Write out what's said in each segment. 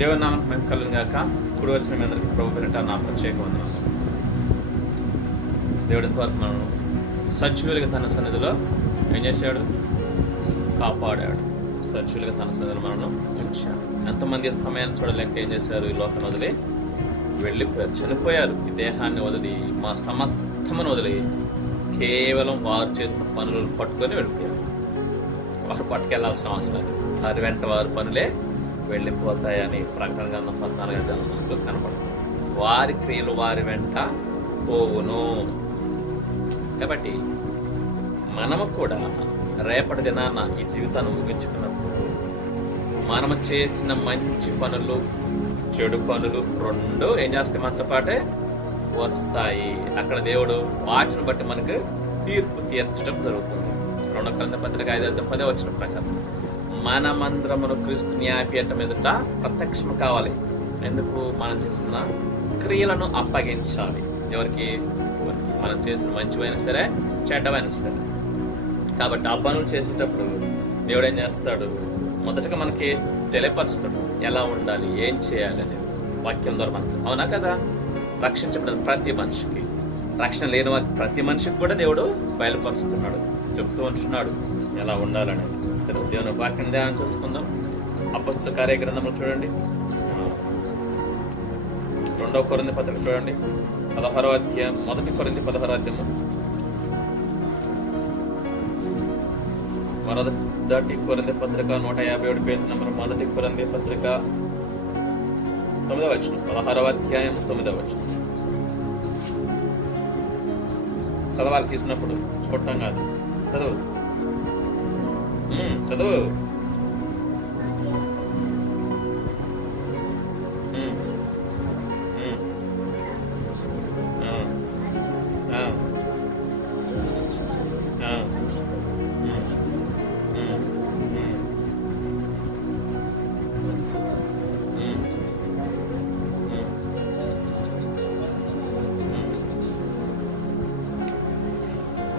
దేవుని నామం మేము కలుగును గాక. కుడి వచ్చిన మీ అందరికీ ప్రభు పేరిట నా ప్రత్యేక వందనాలు. దేవుడి ఇంతవరకు మనం సజీవులుగా తన సన్నిధిలో ఏం చేశాడు? కాపాడాడు. సజీవులుగా తన సన్నిధిలో మనం ఉంచాడు. ఎంతమంది సమయాన్ని చూడలేక ఏం చేశారు? ఈ లోకం వదిలి వెళ్ళిపోయారు, చనిపోయారు. ఈ దేహాన్ని వదిలి, మా సమస్తమును వదిలి కేవలం వారు చేసిన పనులను పట్టుకొని వెళ్ళిపోయారు. వారు పట్టుకెళ్లాల్సిన అవసరం లేదు. వారి వెంట వారి పనులే వెళ్ళిపోతాయని ప్రకటన గ్రంథం 14 కనపడుతుంది. వారి క్రియలు వారి వెంట పోవును. కాబట్టి మనము కూడా రేపటి దినాన ఈ జీవితాన్ని ముగించుకున్నప్పుడు మనము చేసిన మంచి పనులు చెడు పనులు రెండు ఏం చేస్తాయి? మనతో పాటే వస్తాయి. అక్కడ దేవుడు వాటిని బట్టి మనకు తీర్పు తీర్చడం జరుగుతుంది. 2 కొరింథీ పత్రిక 5:10 వచ్చిన ప్రకారం మనమందరమును క్రీస్తు న్యాయపీఠం ఎదుట ప్రత్యక్షం కావాలి. ఎందుకు? మనం చేస్తున్న క్రియలను అప్పగించాలి. ఎవరికి? మనం చేసిన మంచివైనా సరే చెడ్డవైనా సరే. కాబట్టి ఆ పనులు చేసేటప్పుడు దేవుడు ఏం చేస్తాడు? మొదటగా మనకి తెలియపరుస్తాడు ఎలా ఉండాలి, ఏం చేయాలి అనేది వాక్యం ద్వారా మనకి. అవునా కదా? రక్షించబడిన ప్రతి మనిషికి, రక్షణ లేని వారికి ప్రతి మనిషికి కూడా దేవుడు బయలుపరుస్తున్నాడు, చెప్తూ ఉంటున్నాడు ఎలా ఉండాలనేది. సరే, దేవుని వాక్యం ధ్యానం చేసుకుందాం. అపొస్తలుల కార్యగ్రంథములు చూడండి, 2 కొరింథీ పత్రిక చూడండి, 16వ అధ్యాయం. 1 కొరింథీ 16వ అధ్యాయము. 1 కొరింథీ పత్రిక 157 పేజీ నెంబర్. 1 కొరింథీ పత్రిక 9వ వచనం, 16వ అధ్యాయం 9వ వచనం. చదవాలి, తీసినప్పుడు చూడటం కాదు. చదువు చదువు.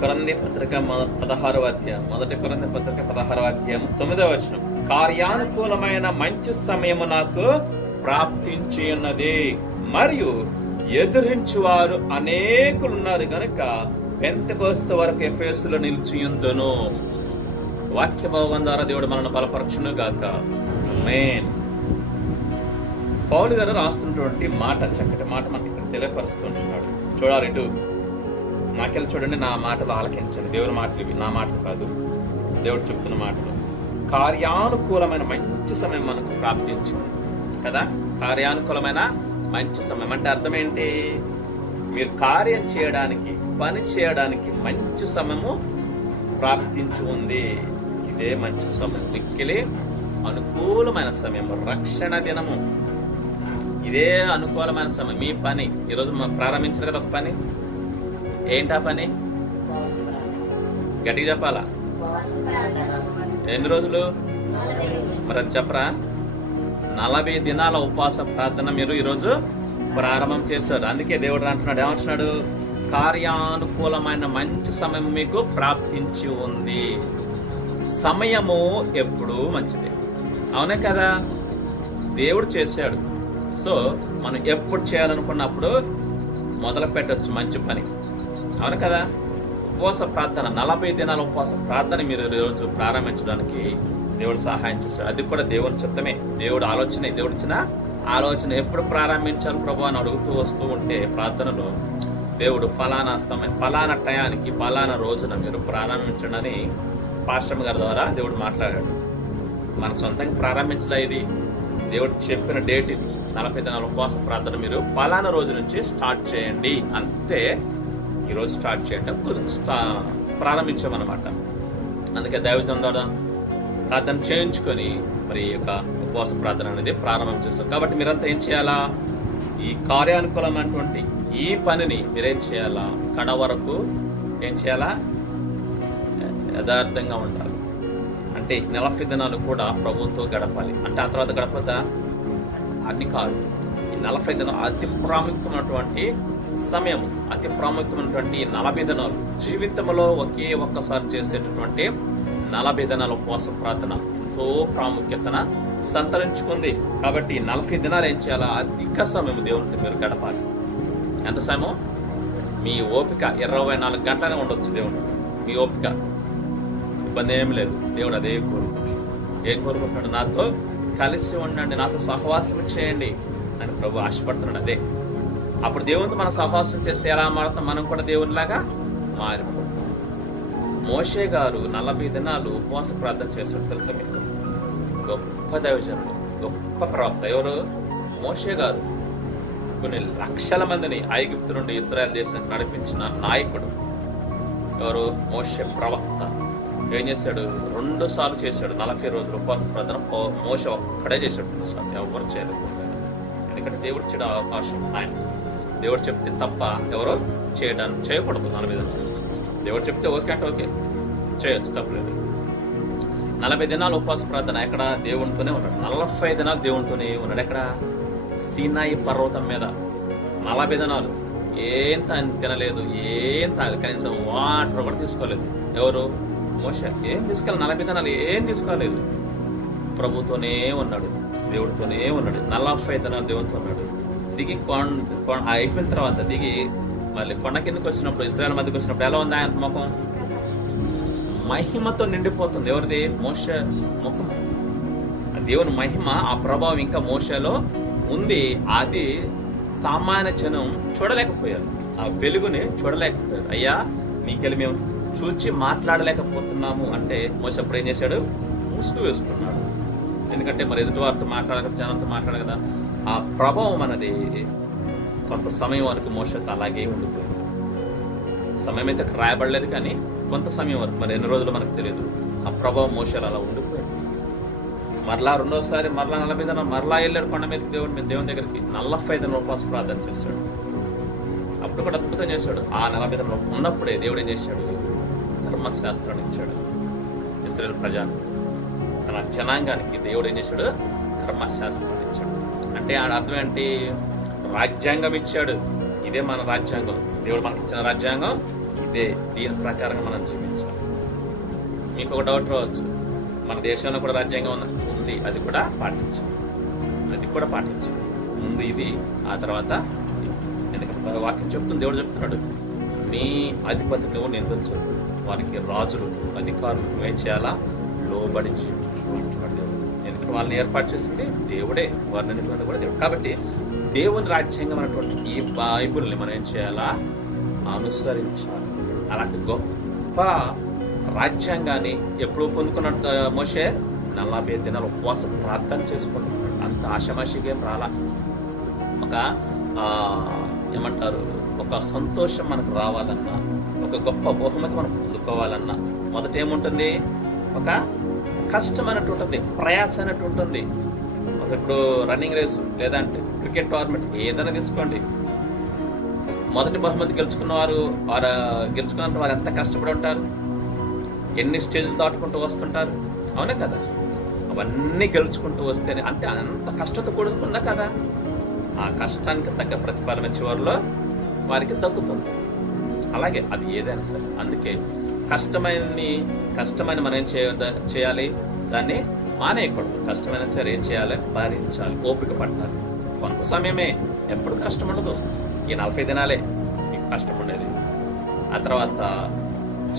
కొరింథీ పత్రిక 16వ అధ్యాయం. 1 కొరింథీ పత్రిక 16వ అధ్యాయం 9వ వచనం. కార్యానుకూలమైన మంచి సమయము నాకు ప్రాప్తించి ఉన్నది, మరియు ఎదురించువారు అనేకులున్నారు గనుక పెంతెకొస్తు వరకు ఎఫెసులో నిలిచియుందును. వాక్య భావం ద్వారా దేవుడు మనల్ని బలపరచును గాక. ఆమేన్. పౌలు గారు రాస్తున్నటువంటి మాట, చక్కటి మాట మనకి ఇక్కడ తెలియపరుస్తుంటున్నాడు. చూడాలి, ఇటు నాకెళ్ళి చూడండి, నా మాటలు ఆలకించండి. దేవుని మాటలు ఇవి, నా మాటలు కాదు, దేవుడు చెప్తున్న మాటలు. కార్యానుకూలమైన మంచి సమయం మనకు ప్రాప్తించింది కదా. కార్యానుకూలమైన మంచి సమయం అంటే అర్థం ఏంటి? మీరు కార్యం చేయడానికి, పని చేయడానికి మంచి సమయము ప్రాప్తించి ఉంది. ఇదే మంచి సమయం, మిక్కిలి అనుకూలమైన సమయం, రక్షణ దినము. ఇదే అనుకూలమైన సమయం. మీ పని ఈరోజు ప్రారంభించారు కదా ఒక పని. ఏంటా పని? గట్టిగా చెప్పాలా? ఎన్ని రోజులు? మరి అది చెప్పరా? 40 దినాల ఉపవాస ప్రార్థన మీరు ఈరోజు ప్రారంభం చేశారు. అందుకే దేవుడు అంటున్నాడు, ఏమంటున్నాడు? కార్యానుకూలమైన మంచి సమయం మీకు ప్రాప్తించి ఉంది. సమయము ఎప్పుడు మంచిది, అవునే కదా? దేవుడు చేశాడు. సో మనం ఎప్పుడు చేయాలనుకున్నప్పుడు మొదలు పెట్టచ్చు మంచి పని, అవును కదా? ఉపవాస ప్రార్థన, 40 దినాల ఉపవాస ప్రార్థన మీరు ఈరోజు ప్రారంభించడానికి దేవుడు సహాయం చేశాడు. అది కూడా దేవుని చిత్తమే, దేవుడు ఆలోచన. దేవుడు ఇచ్చిన ఆలోచన ఎప్పుడు ప్రారంభించాలి ప్రభు అని అడుగుతూ వస్తూ ఉంటే ప్రార్థనలో దేవుడు ఫలానా సమయం, ఫలానా టయానికి, ఫలానా రోజున మీరు ప్రారంభించండి అని పాస్టర్ గారి ద్వారా దేవుడు మాట్లాడాడు. మన సొంతంగా ప్రారంభించలే, ఇది దేవుడు చెప్పిన డేట్. ఇది 40 దినాల ఉపవాస ప్రార్థన మీరు ఫలానా రోజు నుంచి స్టార్ట్ చేయండి అంటే ఈరోజు స్టార్ట్ చేయటం ప్రారంభించామన్నమాట. అందుకే దైవజనం ద్వారా ప్రార్థన చేయించుకొని మరి ఈ యొక్క ఉపవాస ప్రార్థన అనేది ప్రారంభం చేస్తాం. కాబట్టి మీరంతా ఏం చేయాలా? ఈ కార్యానుకూలమైనటువంటి ఈ పనిని మీరేం చేయాలా? కడ వరకు ఏం చేయాలా? యథార్థంగా ఉండాలి. అంటే 40 దినాలు కూడా ప్రభువుతో గడపాలి. అంటే ఆ తర్వాత గడపదా అన్ని కాదు. ఈ 40 దినాలు అతి ప్రాముఖ్యమైనటువంటి సమయం, అతి ప్రాముఖ్యమైనటువంటి 40 దినాలు జీవితంలో ఒకే ఒక్కసారి చేసేటటువంటి 40 దినాల ఉపవాస ప్రార్థన. ఎంతో ప్రాముఖ్యతన సంతరించుకుంది. కాబట్టి 40 దినాలు ఏం చేయాలా? అధిక సమయం దేవునితో మీరు గడపాలి. ఎంత సమయం? మీ ఓపిక 24 గంటలనే ఉండొచ్చు దేవుడు. మీ ఓపిక ఇబ్బంది ఏం లేదు. దేవుడు అదే కోరుకుంటున్నాడు. ఏం కోరుకుంటున్నాడు? నాతో కలిసి ఉండండి, నాతో సహవాసం చేయండి అని ప్రభు ఆశపడుతున్నాడు. అదే అప్పుడు దేవునితో మనం సహవాసం చేస్తే ఎలా మారుతాం? మనం కూడా దేవునిలాగా మారిపోతాం. మోషే గారు 40 దినాలు ఉపవాస ప్రార్థన చేస్తాడు. తెలుసా మీకు? గొప్ప దైవజనుడు, గొప్ప ప్రవక్త. ఎవరు? మోషే గారు. కొన్ని లక్షల మందిని ఐగుప్తు నుండి ఇశ్రాయేల్ దేశానికి నడిపించిన నాయకుడు. ఎవరు? మోషే ప్రవక్త. ఏం చేశాడు? 2 సార్లు చేశాడు 40 రోజులు ఉపవాస ప్రార్థన. మోషే ఒక్కడే చేశాడు 2 సార్లు. ఎవరు చేయలేకపోయారు. ఎందుకంటే దేవుడు ఇచ్చిన అవకాశం ఆయన. దేవుడు చెప్తే తప్ప ఎవరో చేయకూడదు. 40 దినాలు దేవుడు చెప్తే ఓకే అంటే ఓకే చేయొచ్చు, తప్పలేదు. 40 దినాలు ఉపవాస ప్రార్థన. ఎక్కడ? దేవునితోనే ఉన్నాడు. 40 దినాలు దేవునితోనే ఉన్నాడు. ఎక్కడ? సీనాయి పర్వతం మీద 40 దినాలు ఏం తినలేదు, ఏం తాగలేదు, కనీసం వాటర్ కూడా తీసుకోలేదు. ఎవరు? మోషే. ఏం తీసుకోవాలి? 40 దినాలు ఏం తీసుకోలేదు. ప్రభుతోనే ఉన్నాడు, దేవుడితోనే ఉన్నాడు. 40 దినాలు దేవునితో ఉన్నాడు. దిగి అయిపోయిన తర్వాత దిగి మళ్ళీ కొండ కిందకి వచ్చినప్పుడు, ఇశ్రాయేలు మధ్యకి వచ్చినప్పుడు ఎలా ఉంది ఆయన ముఖం? మహిమతో నిండిపోతుంది. ఎవరిది? మోషే ముఖం. దేవుని మహిమ, ఆ ప్రభావం ఇంకా మోషేలో ఉంది. అది సామాన్య జనం చూడలేకపోయారు. ఆ వెలుగుని చూడలేకపోయారు. అయ్యా నీకెళ్ళి మేము చూచి మాట్లాడలేకపోతున్నాము అంటే మోషే అప్పుడు ఏం చేశాడు? ముసుగు వేసుకున్నాడు. ఎందుకంటే మరి ఎదుటి వారితో మాట్లాడక, జనంతో మాట్లాడదు కదా. ఆ ప్రభావం అనేది కొంత సమయం వరకు మోషేతో అలాగే ఉండిపోయింది. సమయం అయితే రాయబడలేదు, కానీ కొంత సమయం వరకు, మరి ఎన్ని రోజులు మనకు తెలియదు, ఆ ప్రభావం మోషేలో అలా ఉండిపోయింది. మరలా రెండోసారి మరలా 40 దినాలు మరలా వెళ్ళాడు కొండ మీద దేవుని దగ్గరికి. 45 దినాలు ఉపవాస ప్రార్థన చేశాడు. అప్పుడు కూడా అద్భుతం చేశాడు. ఆ 40 దినాలు ఉన్నప్పుడే దేవుడు ఏం చేశాడు? ధర్మశాస్త్రాన్ని ఇచ్చాడు. ఇశ్రాయేలు ప్రజానికి, తన జనాంగానికి దేవుడు ఏం చేశాడు? ధర్మశాస్త్రాన్ని ఇచ్చాడు. అంటే ఆ అర్థం ఏంటి? రాజ్యాంగం ఇచ్చాడు. ఇదే మన రాజ్యాంగం. దేవుడు మనకి ఇచ్చిన రాజ్యాంగం ఇదే. దీని ప్రకారంగా మనం జీవించాలి. మీకు ఒక డౌట్ రావచ్చు, మన దేశంలో కూడా రాజ్యాంగం ఉంది, అది కూడా పాటించాలి. ముందు ఇది, ఆ తర్వాత. ఎందుకంటే వాక్యం చెప్తుంది, దేవుడు చెప్తున్నాడు, నీ అధిపతి నువ్వు నిందించు, వారికి రాజులు అధికారులు నువ్వేం చేయాలా? లోబడి జీవించుకుంటున్నాడు. ఎందుకంటే వాళ్ళని ఏర్పాటు చేసింది దేవుడే, వారిని కూడా దేవుడు. కాబట్టి దేవుని రాజ్యాంగం అనేటువంటి ఈ బైబిల్ని మనం ఏం చేయాలా? అనుసరించాలి. అలాంటి గొప్ప రాజ్యాంగాన్ని ఎప్పుడు పొందుకున్న మోషే 40 దినాలు ఉపవాస ప్రార్థన చేసుకుంటున్నాడు. అంత ఆషామాషిగా ఏం రాలా. ఒక ఏమంటారు, ఒక సంతోషం మనకు రావాలన్నా, ఒక గొప్ప బహుమతి మనం పొందుకోవాలన్నా మొదట ఏముంటుంది? ఒక కష్టం అన్నట్టు ఉంటుంది, ప్రయాస అన్నట్టు ఉంటుంది. ఇప్పుడు రన్నింగ్ రేసు లేదంటే క్రికెట్ టోర్నమెంట్ ఏదైనా తీసుకోండి, మొదటి బహుమతి గెలుచుకున్న వారు గెలుచుకున్నంత వారు ఎంత కష్టపడి ఉంటారు, ఎన్ని స్టేజ్లు దాటుకుంటూ వస్తుంటారు. అవునా కదా? అవన్నీ గెలుచుకుంటూ వస్తేనే, అంటే అంత కష్టంతో కూడుకుందా కదా, ఆ కష్టానికి తగ్గ ప్రతిఫలం ఇచ్చే వారిలో వారికి దక్కుతుంది. అలాగే అది ఏదైనా సరే. అందుకే కష్టమైన మనం ఏం చేయాలి? దాన్ని మానేయకూడదు. కష్టమైన సరే ఏం చేయాలి? భరించాలి, ఓపిక పట్టాలి. కొంత సమయమే, ఎప్పుడు కష్టం ఉండదు. ఈ 40 దినాలే మీకు కష్టం ఉండేది. ఆ తర్వాత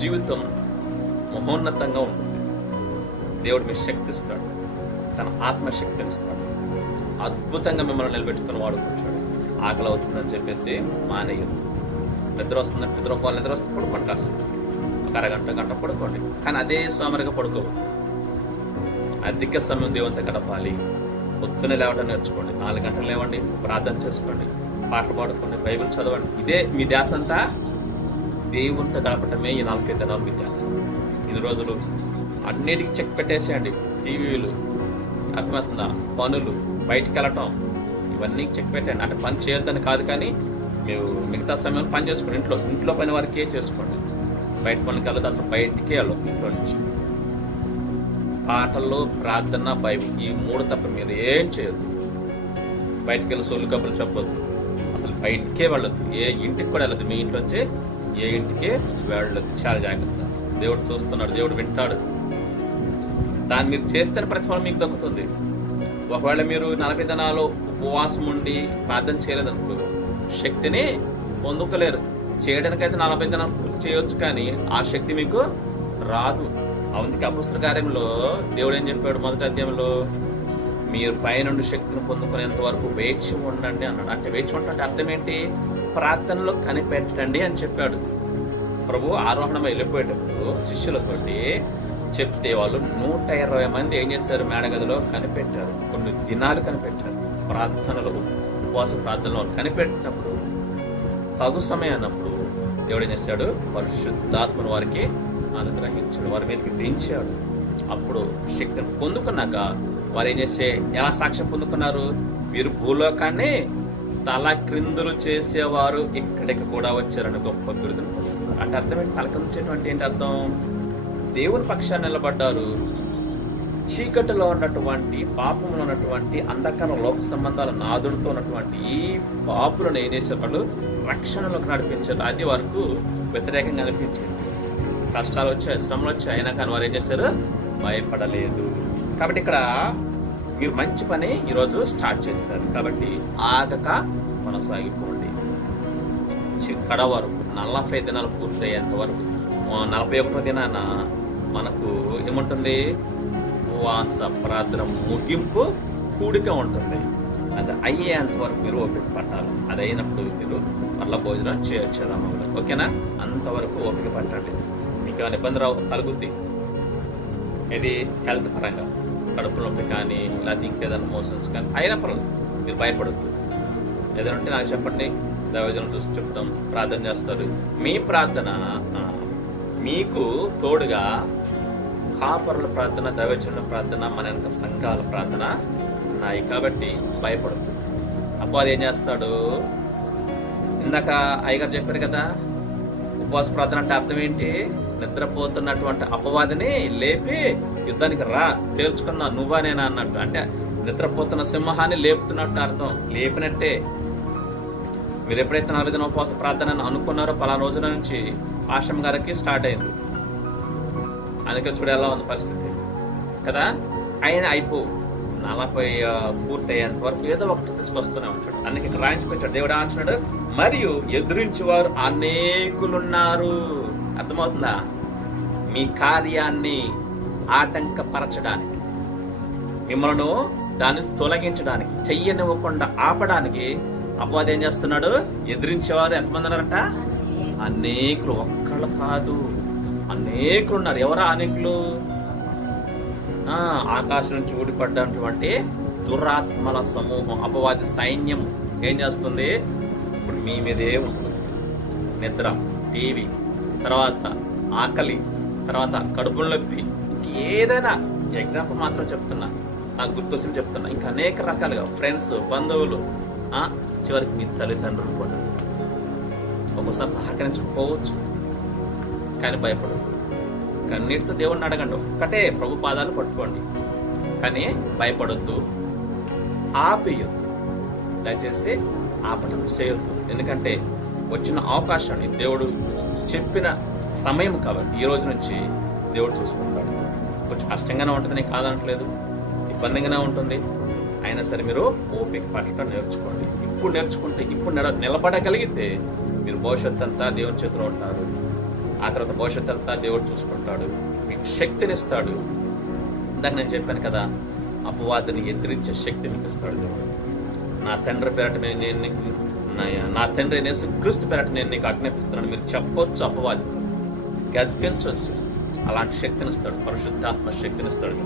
జీవితం మహోన్నతంగా ఉంటుంది. దేవుడు మీకు శక్తి ఇస్తాడు, తన ఆత్మశక్తిని ఇస్తాడు. అద్భుతంగా మిమ్మల్ని నిలబెట్టుకుని వాడుకుంటాడు. ఆకలి అవుతుందని చెప్పేసి మానేయద్దు. నిద్ర వస్తే పడుకోండి, కాస్త ఒక గంట పడుకోండి. కానీ అదే సోమరిగా పడుకోవద్దు. అధిక సమయం దేవునితో గడపాలి. పొద్దునే లేవడం నేర్చుకోండి. 4 గంటలు లేవండి, ప్రార్థన చేసుకోండి, పాటలు పాడుకోండి, బైబిల్ చదవండి. ఇదే మీ ధ్యాస అంతా. దేవునితో గడపటమే ఈ 40 దినాలు మీ ధ్యాస. ఇన్ని రోజులు అన్నిటికీ చెక్ పెట్టేసేయండి. టీవీలు, అర్థమవుతుందా, పనులు, బయటికి వెళ్ళటం, ఇవన్నీ చెక్ పెట్టండి. అంటే పని చేయొద్దని కాదు, కానీ మీరు మిగతా సమయంలో పని చేసుకోండి. ఇంట్లో పని వరకే చేసుకోండి. బయట పనులకి వెళ్ళదు, అసలు బయటికే వెళ్ళదు. ఇంట్లో నుంచి పాటల్లో, ప్రార్థన, బైబిల్, ఈ 3 తప్ప మీరు ఏం చేయొద్దు. బయటికి వెళ్ళి సొల్లు కబుర్లు చెప్పొద్దు. అసలు బయటికే వెళ్ళొద్దు. ఏ ఇంటికి కూడా వెళ్ళదు. మీ ఇంట్లోంచి ఏ ఇంటికే వెళ్ళొద్దు. చాలా జాగ్రత్త. దేవుడు చూస్తున్నాడు, దేవుడు వింటాడు. దాన్ని మీరు చేస్తే ప్రతిఫలం మీకు దక్కుతుంది. ఒకవేళ మీరు 40 దినాలు ఉపవాసం ఉండి ప్రార్థన చేయలేదనుకో, శక్తిని పొందుకోలేరు. చేయడానికైతే 40 దినాలు పూర్తి చేయవచ్చు, కానీ ఆ శక్తి మీకు రాదు. అందుకే అపొస్తలుల కార్యంలో దేవుడు ఏం చెప్పాడు? మొదటి అధ్యాయంలో మీరు పైనుండి శక్తిని పొందుకునేంత వరకు వేచి ఉండండి అన్నాడు. అంటే వేచి ఉండండి అర్థం ఏంటి? ప్రార్థనలో కనిపెట్టండి అని చెప్పాడు. ప్రభు ఆరోహణం వెళ్ళిపోయేటప్పుడు శిష్యులతోటి చెప్తే వాళ్ళు 120 మంది ఏం చేశారు? మేడగదిలో కనిపెట్టారు. కొన్ని దినాలు కనిపెట్టారు. ప్రార్థనలో, ఉపవాస ప్రార్థనలో కనిపెట్టినప్పుడు తగు సమయం అన్నప్పుడు దేవుడు ఏం చేశాడు? పరిశుద్ధాత్మను వారికి అనుగ్రహించాడు, వారి మీదకి దించాడు. అప్పుడు శక్తిని పొందుకున్నాక వారు ఏం చేసే ఎలా సాక్ష్యం పొందుకున్నారు? వీరు భూలోకాన్ని తల క్రిందులు చేసేవారు ఇక్కడికి కూడా వచ్చారని గొప్ప బిరుదును పొందుకున్నారు. అంటే అర్థమేంటి? తలకించేటువంటి ఏంటి అర్థం? దేవుని పక్షాన్ని నిలబడ్డారు. చీకటిలో ఉన్నటువంటి, పాపంలో ఉన్నటువంటి, అంధకార లోక సంబంధాల నాదుడితో ఉన్నటువంటి ఈ పాపులను ఏం చేశారు? వాళ్ళు రక్షణలోకి నడిపించారు. అది వరకు వ్యతిరేకంగా అనిపించింది. కష్టాలు వచ్చాయి, శ్రమలు వచ్చాయి, అయినా కానీ వారు ఏం చేశారు? భయపడలేదు. కాబట్టి ఇక్కడ మీరు మంచి పని ఈరోజు స్టార్ట్ చేశారు. కాబట్టి ఆగక కొనసాగిపోండి. కడ వరకు 40 దినాలు పూర్తయ్యేంత వరకు. 41వ దినాన మనకు ఏముంటుంది? ఉపవాస ప్రార్థన ముగింపు కూడిక ఉంటుంది. అది అయ్యేంత వరకు మీరు ఓపిక పట్టాలి. అది అయినప్పుడు మీరు మళ్ళీ భోజనం చేయొచ్చు. ఓకేనా? అంతవరకు ఓపిక పట్టండి. మీకు ఏమైనా ఇబ్బంది కలుగుద్ది. ఇది హెల్త్ పరంగా కడుపు నొప్పి కానీ, లేకపోతే ఇంకేదైనా మోషన్స్ కానీ అయినప్పుడు మీరు భయపడద్దు. ఏదైనా ఉంటే నాకు చెప్పండి, దైవజనం చూసి చెప్తాం, ప్రార్థన చేస్తారు. మీ ప్రార్థన మీకు తోడుగా కాపరుల ప్రార్థన, దైవజనుల ప్రార్థన, మన వెనక సంఘాల ప్రార్థన ఉన్నాయి. కాబట్టి భయపడద్దు. అపవాది ఏం చేస్తాడు? ఇందాక అయ్యగారు చెప్పారు కదా, ఉపవాస ప్రార్థన అంటే అర్థం ఏంటి? నిద్రపోతున్నటువంటి అపవాదిని లేపి యుద్ధానికి రా, తేల్చుకున్నా నువ్వా నేనా అన్నట్టు. అంటే నిద్రపోతున్న సింహాన్ని లేపుతున్నట్టు అర్థం. లేపినట్టే. మీరు ఎప్పుడైతే 40 దిన ఉపవాస ప్రార్థన అనుకున్నారో పలానా రోజుల నుంచి ఆశ్రమ గారికి స్టార్ట్ అయింది. అందుకే చూడ ఎలా ఉంది పరిస్థితి కదా. ఆయన 40 పూర్తయ్యేంత వరకు ఏదో ఒకటి తీసుకొస్తూనే ఉంటాడు. అందుకే ఇక్కడ రాయించి పెట్టాడు. దేవుడు అంటున్నాడు, మరియు ఎదురించేవారు అనేకులున్నారు. అర్థమవుతుందా? మీ కార్యాన్ని ఆటంకపరచడానికి, మిమ్మల్ని దాన్ని తొలగించడానికి, చెయ్యనివ్వకుండా ఆపడానికి అపవాది ఏం చేస్తున్నాడు? ఎదిరించేవారు ఎంతమంది ఉన్నారంట? అనేకులు. ఒక్కళ్ళు కాదు, అనేకులు ఉన్నారు. ఎవరా అనేకులు? ఆకాశం నుంచి ఊడిపడ్డటువంటి దురాత్మల సమూహం, అపవాది సైన్యం ఏం చేస్తుంది? ఇప్పుడు మీ మీదే ఉంటుంది. నిద్ర, టీవీ, తర్వాత ఆకలి, తర్వాత కడుపులో నొప్పి, ఇంకేదైనా ఎగ్జాంపుల్ మాత్రం చెప్తున్నా, నాకు గుర్తొచ్చింది చెప్తున్నా. ఇంకా అనేక రకాలుగా ఫ్రెండ్స్, బంధువులు, చివరికి మీ తల్లిదండ్రులు కూడా ఒక్కోసారి సహకరించకపోవచ్చు. కానీ భయపడదు. కన్నీటితో దేవుడిని అడగండి. ఒక్కటే ప్రభు పాదాలు పట్టుకోండి. కానీ భయపడొద్దు, ఆపేయొద్దు. దయచేసి ఆపటం చేయొద్దు. ఎందుకంటే వచ్చిన అవకాశాన్ని దేవుడు చెప్పిన సమయం కాబట్టి ఈ రోజు నుంచి దేవుడు చూసుకుంటాడు. కొంచెం కష్టంగానే ఉంటుంది, నేను కాదనట్లేదు, ఇబ్బందిగానే ఉంటుంది. అయినా సరే మీరు ఓపిక పట్టడం నేర్చుకోండి. ఇప్పుడు నేర్చుకుంటే, ఇప్పుడు నిలబడగలిగితే మీరు భవిష్యత్తు అంతా దేవుని చేతిలో ఉంటారు. ఆ తర్వాత భవిష్యత్తు అంతా దేవుడు చూసుకుంటాడు, మీకు శక్తినిస్తాడు. ఇందాక నేను చెప్పాను కదా, అపవాదిని ఎదిరించే శక్తి మీకు ఇస్తాడు దేవుడు. నా తండ్రి పేరట నా తండ్రి యేసుక్రీస్తు పేరట నేను నీకు ఆజ్ఞాపిస్తున్నాను మీరు చెప్పొచ్చు, అపవాది గద్దించవచ్చు. అలాంటి శక్తినిస్తాడు, పరిశుద్ధాత్మ శక్తినిస్తాడు.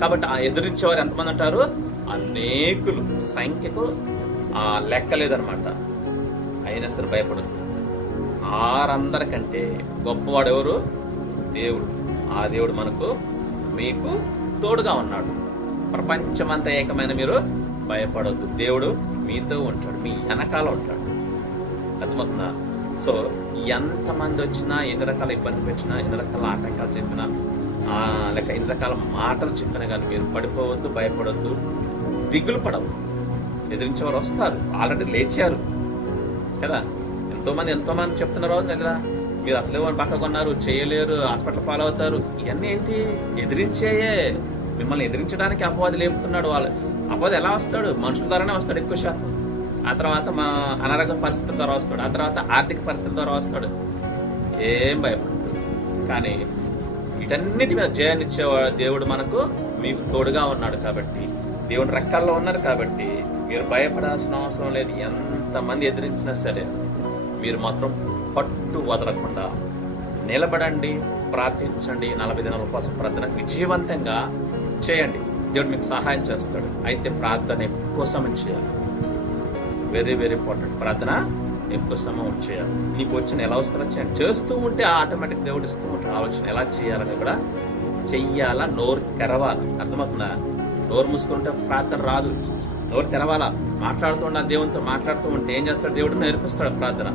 కాబట్టి ఆ ఎదిరించేవారు ఎంతమంది అంటారు? అనేకులు. సంఖ్యకు లెక్కలేదనమాట. అయినా సరే భయపడదు. ఆరందరికంటే గొప్పవాడు ఎవరు? దేవుడు. ఆ దేవుడు మనకు, మీకు తోడుగా ఉన్నాడు. ప్రపంచమంతా ఏకమైన మీరు భయపడద్దు. దేవుడు మీతో ఉంటాడు, మీ వెనకాల ఉంటాడు. అర్థమవుతుందా? సో ఎంతమంది వచ్చినా, ఎన్ని రకాల ఇబ్బంది పెట్టినా, ఎన్ని రకాల ఆటంకాలు చెప్పినా, లేక ఎన్ని రకాల మాటలు చెప్పినా కానీ మీరు పడిపోవద్దు, భయపడొద్దు, దిగులు పడవద్దు. ఎదిరించేవారు వస్తారు, ఆల్రెడీ లేచారు కదా. ఎంతోమంది చెప్తున్నారు కదా, మీరు అసలు పక్క కొన్నారు, చేయలేరు, హాస్పిటల్ పాలవుతారు. ఇవన్నీ ఏంటి? ఎదిరించేయే. మిమ్మల్ని ఎదిరించడానికి అపవాది లేపుతున్నాడు. అపవాది ఎలా వస్తాడు? మనుషుల ద్వారానే వస్తాడు ఎక్కువ శాతం. ఆ తర్వాత మా అనారోగ్య పరిస్థితుల ద్వారా వస్తాడు. ఆ తర్వాత ఆర్థిక పరిస్థితుల ద్వారా వస్తాడు. ఏం భయపడదు. కానీ వీటన్నిటి మీద జయాన్ని ఇచ్చేవాడు దేవుడు మనకు, మీకు తోడుగా ఉన్నాడు కాబట్టి, దేవుడు రెక్కల్లో ఉన్నారు కాబట్టి మీరు భయపడాల్సిన అవసరం లేదు. ఎంతమంది ఎదిరించినా సరే మీరు మాత్రం పట్టు వదలకుండా నిలబడండి, ప్రార్థించండి. 40 దినాల ఉపవాస ప్రార్థన విజయవంతంగా చేయండి. దేవుడు మీకు సహాయం చేస్తాడు. అయితే ప్రార్థన ఎక్కువ సమయం చేయాలి. Very very important. ప్రార్థన ఎక్కువ సమయం చేయాలి. నీకు వచ్చిన ఎలా వస్తారో చేయండి. చేస్తూ ఉంటే ఆటోమేటిక్ దేవుడు ఇస్తూ ఉంటాడు ఆలోచన ఎలా చేయాలని కూడా. చెయ్యాలా, నోరు తెరవాలా. అర్థమవుతుందా? నోరు మూసుకుంటే ప్రార్థన రాదు. నోరు తెరవాలా. మాట్లాడుతూ ఉండాలి. దేవునితో మాట్లాడుతూ ఉంటే ఏం చేస్తాడు? దేవుడు నేర్పిస్తాడు ప్రార్థన.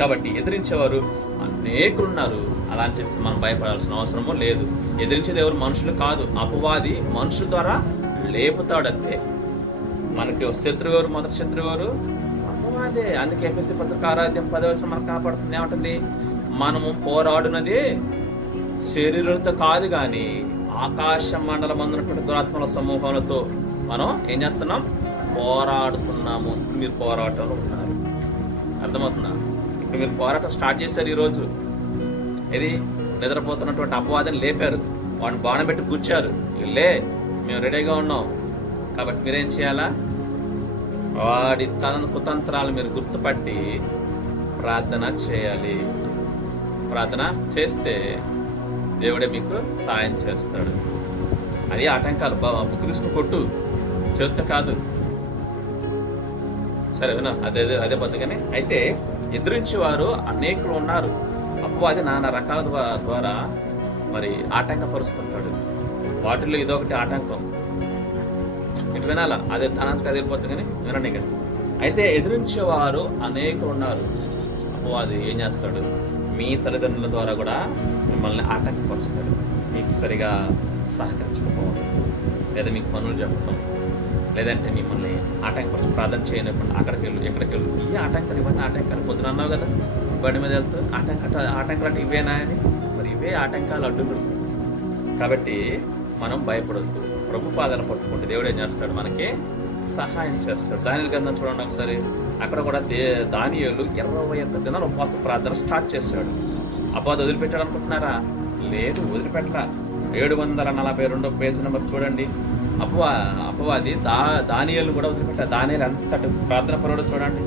కాబట్టి ఎదిరించేవారు అనేకులు ఉన్నారు. అలా అని చెప్పి మనం భయపడాల్సిన అవసరమూ లేదు. ఎదిరించేది ఎవరు? మనుషులు కాదు, అపవాది మనుషుల ద్వారా లేపుతాడు అంతే. మనకి శత్రువు ఎవరు? మొదటి శత్రువు ఎవరు? అపవాదే. అందుకే ఎఫెసీ పత్రిక 6:10 మనకు కాపాడుతుంది. ఏమంటుంది? మనము పోరాడునది శరీరులతో కాదు కానీ ఆకాశ మండలం అందున్నటువంటి దురాత్మల సమూహాలతో మనం ఏం చేస్తున్నాం? పోరాడుతున్నాము. మీరు పోరాటంలో ఉన్నారు. అర్థమవుతుందా? ఇప్పుడు మీరు పోరాటం స్టార్ట్ చేశారు. ఈరోజు ఇది నిద్రపోతున్నటువంటి అపవాదిని లేపారు, వాడిని బాణం పెట్టి కూర్చారు. లే, మేము రెడీగా ఉన్నాం. కాబట్టి మీరేం చేయాలా? వాడి కుతంత్రాలు మీరు గుర్తుపట్టి ప్రార్థన చేయాలి. ప్రార్థన చేస్తే దేవుడే మీకు సాయం చేస్తాడు. అది ఆటంకాలు. బుక్ తీసుకుని కొట్టు, చేత కాదు. సరే వినా, అదే బతుకని. అయితే ఎదురించేవారు అనేకులు ఉన్నారు. అపవాది నానా రకాల ద్వారా మరి ఆటంకపరుస్తుంటాడు. వాటిల్లో ఇదొకటి ఆటంకం. ఇటు వినాలా, అదే తనంతకు అది వెళ్ళిపోతుంది కానీ వినండి. కానీ అయితే ఎదిరించేవారు అనేకులు ఉన్నారు. అపవాది ఏం చేస్తాడు? మీ తల్లిదండ్రుల ద్వారా కూడా మిమ్మల్ని ఆటంకపరుస్తాడు. మీకు సరిగా సహకరించకపోవడం, లేదా మీకు పనులు చెప్పడం, లేదంటే మిమ్మల్ని ఆటంకపరచు, ప్రార్థన చేయనివ్వండి, అక్కడికి వెళ్ళు, ఎక్కడికి వెళ్ళు. ఈ ఆటంకాలు, ఇవన్నీ ఆటంకాలు. పొద్దున అన్నావు కదా బండి మీద వెళ్తూ ఆటంకాలు అంటే ఇవేనా అని. మరి ఇవే ఆటంకాలు, అడ్డులు. కాబట్టి మనం భయపడద్దు. ప్రభు పాదాలు పట్టుకుంటే దేవుడు ఏం చేస్తాడు? మనకి సహాయం చేస్తాడు. దానియలు గ్రంథం చూడండి ఒకసారి. అక్కడ కూడా దానియేలు 21 దినాలు ఉపవాస ప్రార్థన స్టార్ట్ చేశాడు. అపవాది వదిలిపెట్టాడు అనుకుంటున్నారా? లేదు, వదిలిపెట్టరా. 742 పేజీ నెంబర్ చూడండి. అపవాది దానియేలు కూడా వదిలిపెట్టారు. దానియేలు అంతటి ప్రార్థన పరుడు చూడండి.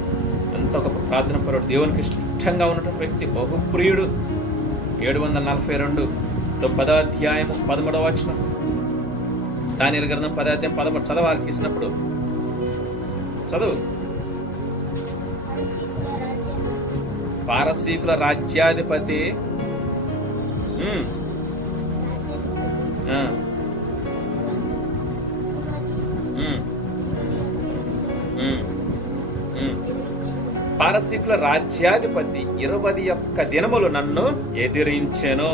ఎంత ఒక ప్రార్థన పరుడు, దేవునికి ఇష్టంగా ఉన్నటువంటి వ్యక్తి, బహుప్రియుడు. 742 10వ అధ్యాయం 13వ వచనం. దానియేలు గ్రంథం 10వ అధ్యాయం 13 చదవాలి. తీసినప్పుడు చదువు. పారసీకుల రాజ్యాధిపతి పారసీకుల రాజ్యాధిపతి 21 దినములు నన్ను ఎదిరించెను.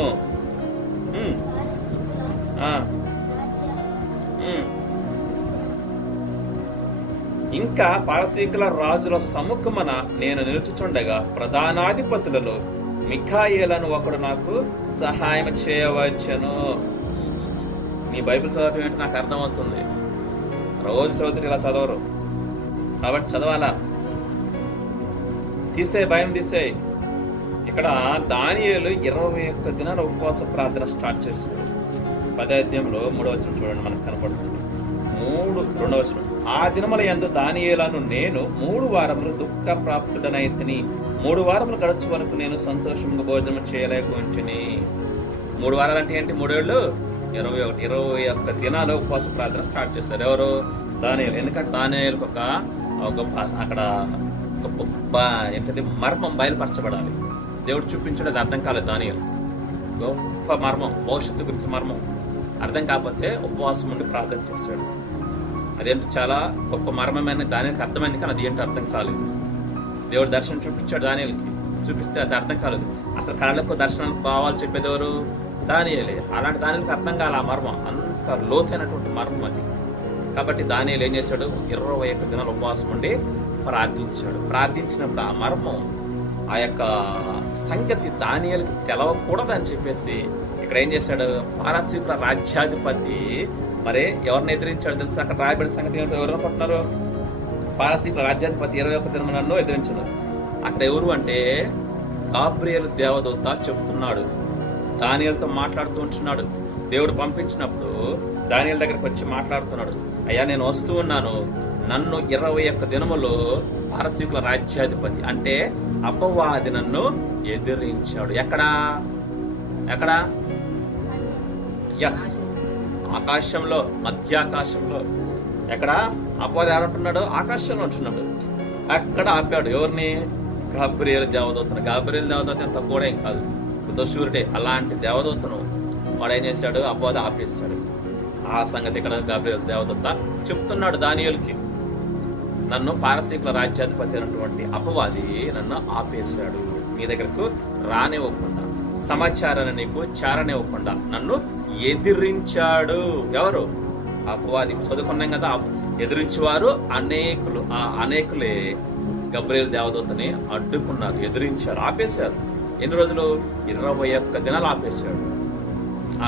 ఇంకా పారసీకుల రాజుల సముఖమున నేను నిలుచుచుండగా ప్రధానాధిపతులలో మిఖాయేలను ఒకడు నాకు సహాయం చేయవచ్చును. నీ బైబిల్ చదవటం ఏంటి నాకు అర్థమవుతుంది. రోజు చదువుతారు, ఇలా చదవరు. కాబట్టి చదవాలా. భయం తీసేయి. ఇక్కడ దానియేలు 21 దినాల ఉపవాస ప్రార్థన స్టార్ట్ చేశాడు. 10వ అధ్యాయంలో 3వ వచనం చూడండి, మనకు కనపడుతుంది. 2వ వచనం. ఆ దినముల యందు దానియేలను నేను 3 వారములు దుఃఖ ప్రాప్తుడనైతిని. 3 వారములు గడచు వరకు నేను సంతోషంగా భోజనం చేయలేకుంటుని. 3 వారాలు అంటే ఏంటి? 3 ఏళ్ళు 21 దినాలు ఉపవాస ప్రార్థన స్టార్ట్ చేశారు. ఎవరు? దానియేలు. ఎందుకంటే దానియేలుకు అక్కడ ఏంటది మర్మం బయలుపరచబడాలి. దేవుడు చూపించడం అది అర్థం కాలేదు. దానియేలు గొప్ప మర్మం, భవిష్యత్తు గురించి మర్మం అర్థం కాకపోతే ఉపవాసం ఉండి ప్రార్థన చేశాడు. అదేంటి చాలా గొప్ప మర్మమైన దానికి అర్థమైంది, కానీ అది ఏంటో అర్థం కాలేదు. దేవుడు దర్శనం చూపించాడు దానియేలుకి, చూపిస్తే అది అర్థం కాలేదు. అసలు కళ్ళకు దర్శనాలకు భావాలు చెప్పేది ఎవరు? దానియేలే. అలాంటి దానికి అర్థం కాల ఆ మర్మం, అంత లోతైనటువంటి మర్మం అది. కాబట్టి దానియేలు ఏం చేశాడు? 21 దినాలు ఉపవాసం ఉండి ప్రార్థించాడు. ప్రార్థించినప్పుడు ఆ మర్మం, ఆ యొక్క సంగతి దానియేలుకి తెలవకూడదని చెప్పేసి ఇక్కడ ఇక్కడ ఏం చేశాడు? పారసీకుల రాజ్యాధిపతి మరి ఎవరిని ఎదిరించాడు తెలుసా? అక్కడ రాయబడిన సంగతి ఏమిటో ఎవరు అనుకుంటున్నారు? పారసీకుల రాజ్యాధిపతి 21 దినములను ఎదిరించాడు. అక్కడ ఎవరు అంటే గాబ్రియేలు దేవదూత చెబుతున్నాడు, దానియేలుతో మాట్లాడుతూ ఉంటున్నాడు. దేవుడు పంపించినప్పుడు దానియేలు దగ్గరికి వచ్చి మాట్లాడుతున్నాడు, అయ్యా నేను వస్తూ ఉన్నాను, నన్ను 21 దినములు పారసీకుల రాజ్యాధిపతి అంటే అపవాది నన్ను ఎదిరించాడు. ఎక్కడా? ఎస్, ఆకాశంలో, మధ్యాకాశంలో. ఎక్కడ అపవాది ఆడుంటున్నాడు? ఆకాశంలో ఉంటున్నాడు. అక్కడ ఆపాడు ఎవరిని? గాబ్రియేలు దేవదూతను. గాబ్రియేలు దేవదూత ఎంత కూడా ఏం కాదు, సూర్యుడే. అలాంటి దేవదూతను వాడు ఏం చేశాడు? అపవాది ఆపేశాడు. ఆ సంగతి ఇక్కడ గాబ్రియేలు దేవదూత చెప్తున్నాడు దానియేలుకి, నన్ను పారసీకుల రాజ్యాధిపతి అయినటువంటి అపవాది నన్ను ఆపేశాడు, నీ దగ్గరకు రానివ్వకుండా, సమాచారాన్ని నీకు చారనివ్వకుండా నన్ను ఎదిరించాడు. ఎవరు? అపవాది. చదువుకున్నాం కదా, ఎదిరించేవారు అనేకులు. ఆ అనేకులే గాబ్రియేలు దేవదూతని అడ్డుకున్నారు, ఎదిరించారు, ఆపేశారు. ఎన్ని రోజులు? 21 దినాలు ఆపేశాడు.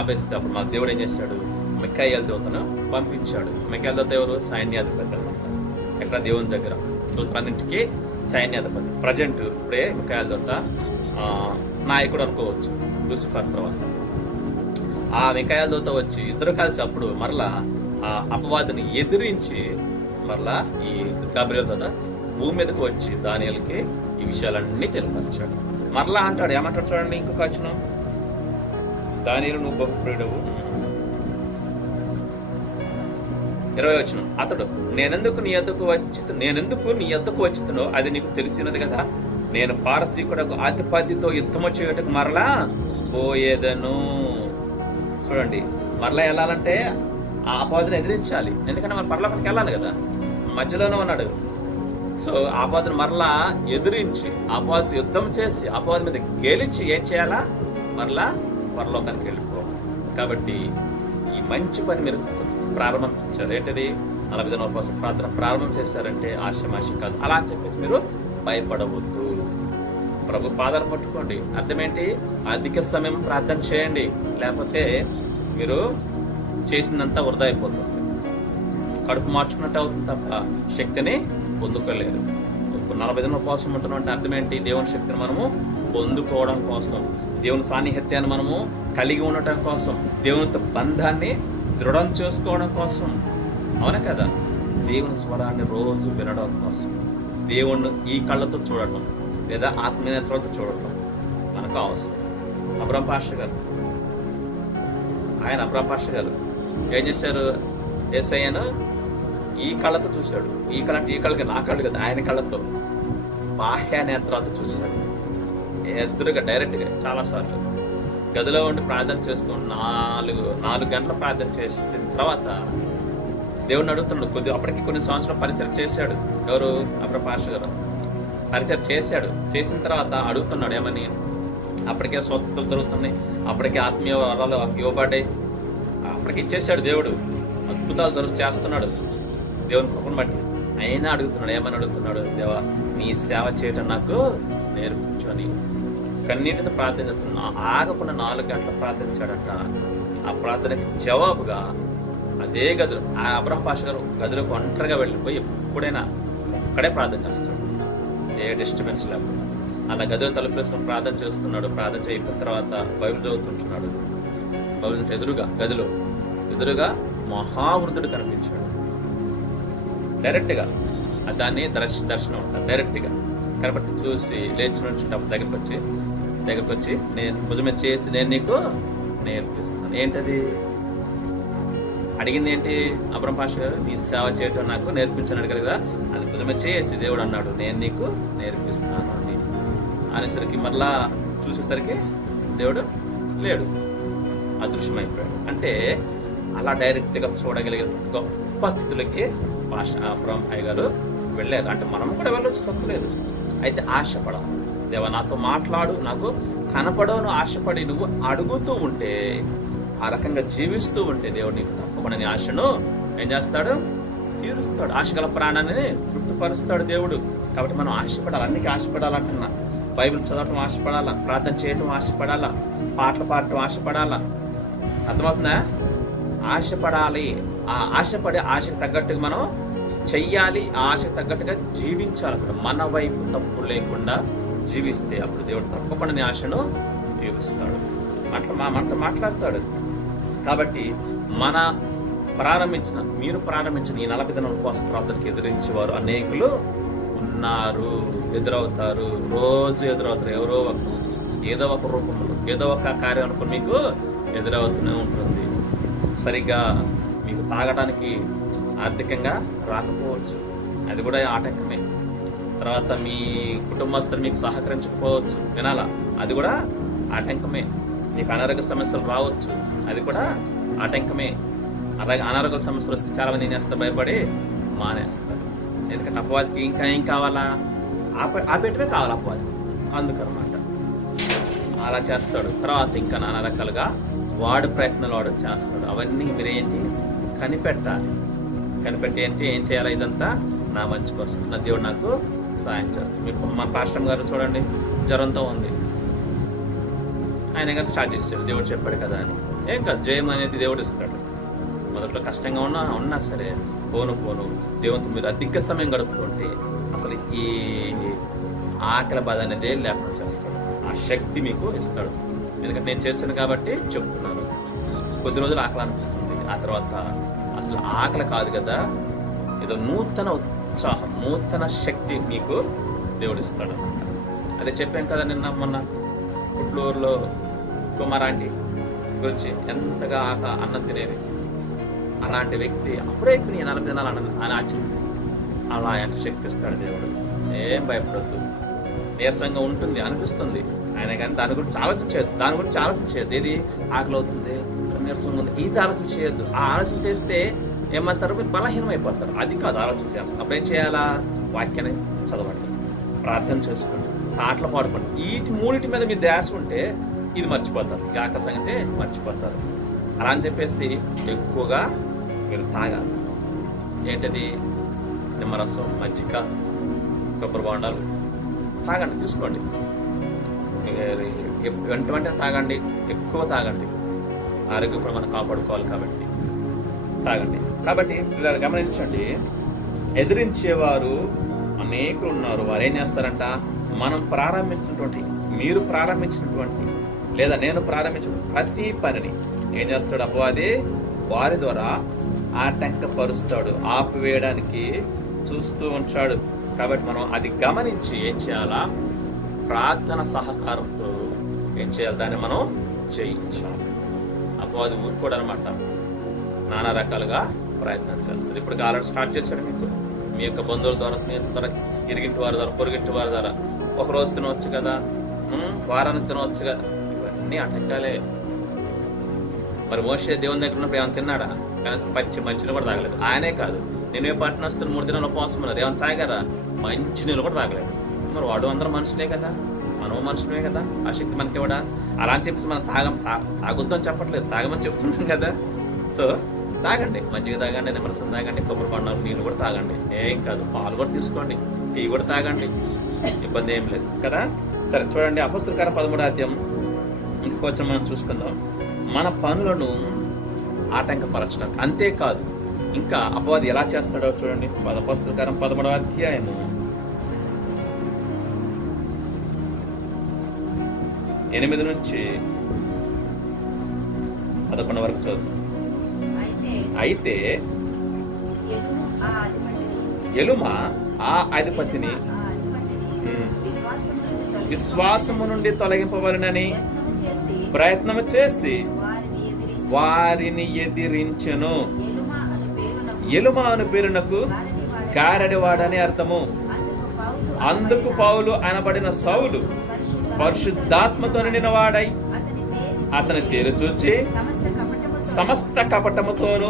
ఆపేస్తే అప్పుడు మా దేవుడు ఏం చేశాడు? మిఖాయేలు దూతను పంపించాడు. మిఖాయేలు దూత ఎవరు? సైన్యాధిపతి అనమాట. ఎక్కడ? దేవుని దగ్గర. దూతలన్నింటికి సైన్యాధిపతి. ప్రజెంట్ ఇప్పుడే మిఖాయేలు దూత నాయకుడు అనుకోవచ్చు, లూసిఫర్ తర్వాత. ఆ మిఖాయేలు దూత వచ్చి ఇద్దరు కలిసి అప్పుడు మరలా ఆ అపవాదిని ఎదిరించి మరలా ఈ గాబ్రియేలు దూత భూమి మీదకి వచ్చి దానియేలుకి ఈ విషయాలన్నీ తెలియపరిచాడు. మరలా అంటాడు, ఏమంటాడు చూడండి ఇంకొక వచనం, దానియేలు నువ్వు బహుప్రియుడవు. 20వ వచనం, అతడు నేనెందుకు నీ యొద్దకు వచ్చితునో అది నీకు తెలిసినది కదా, నేను పారసీకుడకు అధిపతితో యుద్ధము చేయటకు మరలా పోయేదను. చూడండి, మరలా వెళ్ళాలంటే ఆ అపవాదిని ఎదిరించాలి, ఎందుకంటే మన పరలోకానికి వెళ్ళాలి కదా, మధ్యలోనే ఉన్నాడు. సో అపవాదిని మరలా ఎదిరించి అపవాదితో యుద్ధం చేసి అపవాది మీద గెలిచి ఏం చేయాలా? మరలా పరలోకానికి వెళ్ళిపోవాలి. కాబట్టి ఈ మంచి పని మీరు ప్రారంభించారు. ఏంటది? 40 దినాల కోసం ప్రార్థన ప్రారంభం చేశారంటే ఆశమాష కాదు. అలా అని చెప్పేసి మీరు భయపడవద్దు. ప్రభు పాదాలు పట్టుకోండి. అర్థమేంటి? అధిక సమయం ప్రార్థన చేయండి, లేకపోతే మీరు చేసిందంతా వృధా అయిపోతుంది, కడుపు మార్చుకున్నట్టు అవుతుంది తప్ప శక్తిని పొందుకోలేరు. 40 దినాల కోసం ఉంటున్నాం అంటే అర్థం ఏంటి? దేవుని శక్తిని మనము పొందుకోవడం కోసం, దేవుని సాన్నిహిత్యాన్ని మనము కలిగి ఉండటం కోసం, దేవునితో బంధాన్ని దృఢం చేసుకోవడం కోసం, అవునా కదా? దేవుని స్వరాన్ని రోజు వినడం కోసం, దేవుణ్ణి ఈ కళ్ళతో చూడటం లేదా ఆత్మీయతలతో చూడటం మనకు అవసరం. అబ్రహాం పాస్టర్ గారు ఏం చేశారు? యేసయ్యను ఈ కళ్ళతో చూశాడు. ఈ కళ్ళ అంటే ఈ కళ్ళకి, నా కళ్ళు కదా, ఆయన కళ్ళతో బాహ్య నేత్రాలతో చూశాడు. ఎదురుగా డైరెక్ట్గా చాలాసార్లు గదిలో ఉండి ప్రార్థన చేస్తూ 4 గంటల ప్రార్థన చేసిన తర్వాత దేవుడిని అడుగుతున్నాడు. అప్పటికి కొన్ని సంవత్సరాలు పరిచయం చేశాడు. ఎవరు? అబ్రహాం పాస్టర్ గారు పరిచయం చేశాడు. చేసిన తర్వాత అడుగుతున్నాడు ఏమని? అప్పటికే స్వస్థతలు జరుగుతున్నాయి, అప్పటికే ఆత్మీయ వరాలు ఇవ్వబడ్డాయి, అప్పటికి ఇచ్చేసాడు దేవుడు, అద్భుతాలు చేస్తున్నాడు దేవుని కృపను బట్టి. అయినా అడుగుతున్నాడు, ఏమని అడుగుతున్నాడు? దేవా, నీ సేవ చేయటం నాకు నేర్పించు అని కన్నీటితో ప్రార్థన చేస్తున్నా. ఆగకుండా 4 గంటల ప్రార్థించాడట. ఆ ప్రార్థనకి జవాబుగా అదే గదిలో ఆ అబ్రహాం పాస్టర్ గారు గదిలోకి ఒంటరిగా వెళ్ళిపోయి ఎప్పుడైనా ఒక్కడే ప్రార్థన చేస్తాడు, ఏ డిస్టర్బెన్స్ లేకుండా. అలా గదిలో తలుపులేసుకొని ప్రార్థన చేస్తున్నాడు. ప్రార్థన చేయిన తర్వాత బైబిల్ చదువుతుంటున్నాడు. బైబిల్ గదిలో ఎదురుగా మహావృద్ధుడు కనిపించాడు. డైరెక్ట్గా దాన్ని దర్శనం ఉంటారు. డైరెక్ట్గా కనపట్టి చూసి లేచి నుంచుంటే దగ్గరికి వచ్చి నేను భుజమే చేసి నేను నీకు నేర్పిస్తాను. ఏంటది? అడిగింది ఏంటి? అబ్రహాం పాస్టర్ గారు నీ సేవ చేయటం నాకు నేర్పించాను అడిగారు కదా, అది భుజమే చేసి దేవుడు అన్నాడు నేను నీకు నేర్పిస్తాను అని అనేసరికి మరలా చూసేసరికి దేవుడు లేడు, అదృశ్యమైపోయాడు. అంటే అలా డైరెక్ట్గా చూడగలిగిన గొప్ప స్థితులకి అబ్రహాం గారు వెళ్ళారు. అంటే మనం కూడా వెళ్ళొచ్చు, తప్పులేదు. అయితే ఆశపడాలి. దేవా నాతో మాట్లాడు, నాకు కనపడవును ఆశపడి నువ్వు అడుగుతూ ఉంటే, ఆ రకంగా జీవిస్తూ ఉంటే దేవుడు నీకు తప్పకుండా నీ ఆశను ఏం చేస్తాడు? తీరుస్తాడు. ఆశ గల ప్రాణాన్ని తృప్తిపరుస్తాడు దేవుడు. కాబట్టి మనం ఆశపడాలి, అన్నికి ఆశపడాలంటున్నా. బైబిల్ చదవటం ఆశపడాలా, ప్రార్థన చేయటం ఆశపడాలా, పాటలు పాడటం ఆశపడాలా, అర్థమవుతుందా? ఆశపడాలి. ఆ ఆశపడి ఆశకు తగ్గట్టుగా మనం చెయ్యాలి. ఆ ఆశకు తగ్గట్టుగా జీవించాలి. అక్కడ మన వైపు తప్పు లేకుండా జీవిస్తే అప్పుడు దేవుడు తప్పకుండా నీ ఆశను తీరుస్తాడు. మనతో మాట్లాడతాడు. కాబట్టి మీరు ప్రారంభించిన ఈ 40 దినాల ఉపవాస ప్రార్థనకి ఎదిరించేవారు అనేకులు ఉన్నారు, ఎదురవుతారు. రోజు ఎదురవుతారు. ఎవరో ఏదో ఒక రూపంలో, ఏదో ఒక కార్యం అనుకుని మీకు ఎదురవుతూనే ఉంటుంది. సరిగ్గా మీకు తాగడానికి ఆర్థికంగా రాకపోవచ్చు, అది కూడా ఆటంకమే. తర్వాత మీ కుటుంబస్తులు మీకు సహకరించకపోవచ్చు, వినాలా, అది కూడా ఆటంకమే. మీకు అనారోగ్య సమస్యలు రావచ్చు, అది కూడా ఆటంకమే. అలాగే అనారోగ్య సమస్యలు వస్తే చాలా మంది ఏం చేస్తారు? భయపడి మానేస్తారు. ఎందుకంటే అపవాదికి ఇంకా ఏం కావాలా? ఆపేటమే కావాలి అపవాది, అందుకనమాట అలా చేస్తాడు. తర్వాత ఇంకా నానా రకాలుగా వాడు ప్రయత్నాలు వాడు చేస్తాడు. అవన్నీ మీరేంటి కనిపెట్టాలి. కనిపెట్టి ఏం చేయాలి? ఇదంతా నా మంచి కోసం, నా దేవుడు నాకు సాయం చేస్తాడు. మీకు మన పాస్టర్ గారు చూడండి, జ్వరంతో ఉంది, ఆయన గారు స్టార్ట్ చేశాడు. దేవుడు చెప్పాడు కదా అని. ఏం కాదు, జయం అనేది దేవుడు ఇస్తాడు. మొదట్లో కష్టంగా ఉన్నా సరే పోను దేవునితో మీరు అధిక సమయం గడుపుతుంటే అసలు ఈ ఆకలి బాధ అనేది లేకుండా చేస్తాడు. ఆ శక్తి మీకు ఇస్తాడు. ఎందుకంటే నేను చేశాను కాబట్టి చెప్తున్నాను. కొద్ది రోజులు ఆకలి అనిపిస్తుంది, ఆ తర్వాత అసలు ఆకలి కాదు కదా, ఏదో నూతన ఉత్సాహం, నూతన శక్తి మీకు దేవుడు ఇస్తాడు అన్నమాట. అదే చెప్పాను కదా నిన్న మొన్న పుట్లూరులో కుమారాంటి గురించి, ఎంతగా అన్నం తినేది. అలాంటి వ్యక్తి అప్పుడే 40 దినాలు అని ఆచరణ, అలా శక్తి ఇస్తాడు దేవుడు. ఏం భయపడద్దు. నీరసంగా ఉంటుంది అనిపిస్తుంది ఆయన, కానీ దాని గురించి ఆలోచించేది. ఏది ఆకలి అవుతుంది, నీరసంగా ఉంది, ఇది ఆలోచన చేయొద్దు. ఆ ఆలోచన చేస్తే ఏమంటారు? మీరు బలహీనం అయిపోతారు. అది కాదు ఆలోచన చేస్తాం. అప్పుడు ఏం చేయాలా? వాక్యాన్ని చదవండి, ప్రార్థన చేసుకోండి, పాటలు పాడుకోండి. వీటి మూడింటి మీద మీ ధ్యాస ఉంటే ఇది మర్చిపోతారు, ఈ ఆకలి సంగతి మర్చిపోతారు. అలా అని చెప్పేసి ఎక్కువగా మీరు తాగాలి. ఏంటది? నిమ్మరసం, మజ్జిగ, కొబ్బరి బొండాలు తాగండి, తీసుకోండి. వెంటనే తాగండి, ఎక్కువ తాగండి. ఆరోగ్యం కూడా మనం కాపాడుకోవాలి కాబట్టి తాగండి. కాబట్టి గమనించండి, ఎదిరించేవారు అనేకులు ఉన్నారు. వారు ఏం చేస్తారంట? మీరు ప్రారంభించినటువంటి లేదా నేను ప్రారంభించిన ప్రతి పనిని ఏం చేస్తాడు అపవాది? వారి ద్వారా ఆటంకపరుస్తాడు, ఆపివేయడానికి చూస్తూ ఉంచాడు. కాబట్టి మనం అది గమనించి ఏం చేయాలా? ప్రార్థన సహకారంతో ఏం చేయాలి? దాన్ని మనం చేయించాలి. అపవాది ఊరుకోడు అనమాట, నానా రకాలుగా ప్రయత్నం చేస్తాడు. ఇప్పుడు ఆల్రెడీ స్టార్ట్ చేశాడు. మీ యొక్క బంధువుల ద్వారా, స్నేహితుల ద్వారా, ఇరిగింటి వారి ద్వారా, పొరుగింటి వారి ద్వారా. ఒక రోజు తినవచ్చు కదా, వారానికి తినవచ్చు కదా, ఇవన్నీ ఆటంకాలే. మరి మోషే దేవుని దగ్గర ఉన్నప్పుడు ఏమైనా తిన్నాడా? కనీసం పచ్చి మంచినీళ్ళు కూడా తాగలేదు. ఆయనే కాదు, నేను పట్టణస్తులు 3 దినాల ఉపవాసం ఉన్నారు, ఏమైనా తాగారా? మంచినీళ్ళు కూడా తాగలేదు. మరి వాడు అందరూ మనుషులే కదా, మనము మనుషులే కదా, ఆ శక్తి మనకి ఇవ్వడా? అలా అని చెప్పేసి మనం తాగొద్దు అని చెప్పట్లేదు, తాగమని చెప్తున్నాం కదా. సో తాగండి, మజ్జిగ తాగండి, నిమ్మరసం తాగండి, కొబ్బరి బొండాలు, నీళ్ళు కూడా తాగండి, ఏం కాదు. పాలు కూడా తీసుకోండి, టీ కూడా తాగండి, ఇబ్బంది ఏం లేదు కదా. సరే చూడండి, అపొస్తలుల కార్యం 13వ అధ్యాయం ఇంకొంచెం మనం చూసుకుందాం. మన పనులను ఆటంకపరచడం అంతేకాదు, ఇంకా అపవాది ఎలా చేస్తాడో చూడండి. అపొస్తలుల కార్యం 13వ అధ్యాయము 8 నుంచి 11 వరకు చదువు. అయితే ఎలుమ ఆ అధిపతిని విశ్వాసము నుండి తొలగింపవలనని ప్రయత్నము చేసి వారిని ఎదిరించెను. ఎలుమ అను పేరునకు గారడివాడని అర్థము. అందుకు పౌలు అనబడిన సౌలు పరిశుద్ధాత్మతో నిండిన వాడై అతని తీరు చూచి సమస్త కపటముతోను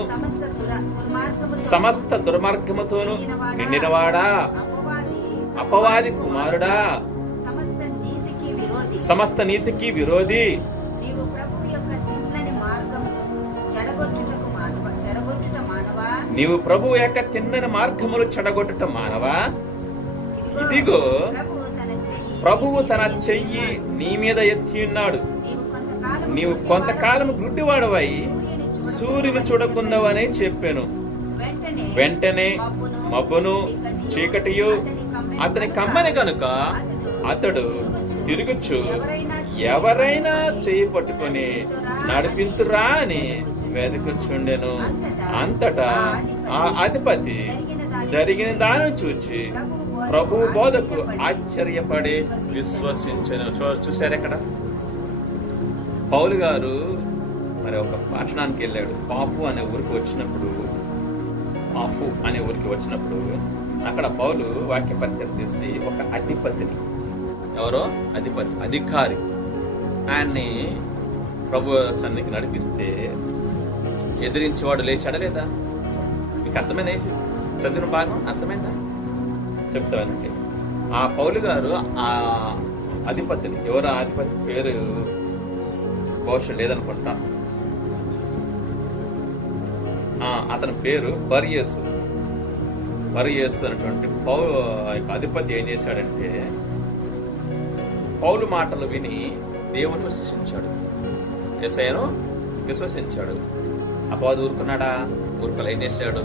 సమస్త దుర్మార్గముతోను నిండినవాడా, అపవాది కుమారుడా, సమస్త నీతికి విరోధి, నీవు ప్రభువు యొక్క తిన్నని మార్గములు చెడగొట్టుట మానవా. ఇదిగో ప్రభువు తన చెయ్యి నీ మీద ఎత్తి ఉన్నాడు, నీవు కొంతకాలం గుడ్డివాడవై సూర్యుని చూడకుందావని చెప్పాను. వెంటనే మబ్బును చీకటియు అతని కమ్మని కనుక అతడు తిరుగుచు ఎవరైనా చేయి పట్టుకొని నడిపింతురా అని వెతుకుచుండెను. అంతటా ఆ అధిపతి జరిగిన దానిని చూచి ప్రభు బోధకు ఆశ్చర్యపడి విశ్వసించెను. చూశారు ఎక్కడ పౌలు గారు మరి ఒక పట్టణానికి వెళ్ళాడు. పాపు అనే ఊరికి వచ్చినప్పుడు అక్కడ పౌలు వాక్య పరిచయం చేసి ఒక అధిపతిని, ఎవరో అధికారి, ఆయన్ని ప్రభు సన్నిధికి నడిపిస్తే ఎదిరించేవాడు లేచాడా లేదా? మీకు అర్థమైందా? చదివిన భాగం అర్థమైందా? చెప్తానండి. ఆ పౌలు గారు ఆ అధిపతిని, ఎవరు ఆ అధిపతి పేరు బహుశా లేదనుకుంటా, అతని పేరు బర్యేసు అనేటువంటి అధిపతి ఏం చేశాడంటే పౌలు మాటలు విని దేవుని విశ్వసించాడు, యేసయ్యను విశ్వసించాడు. అపవాది ఊరుకున్నాడా? ఊరుకలు ఏం చేశాడు?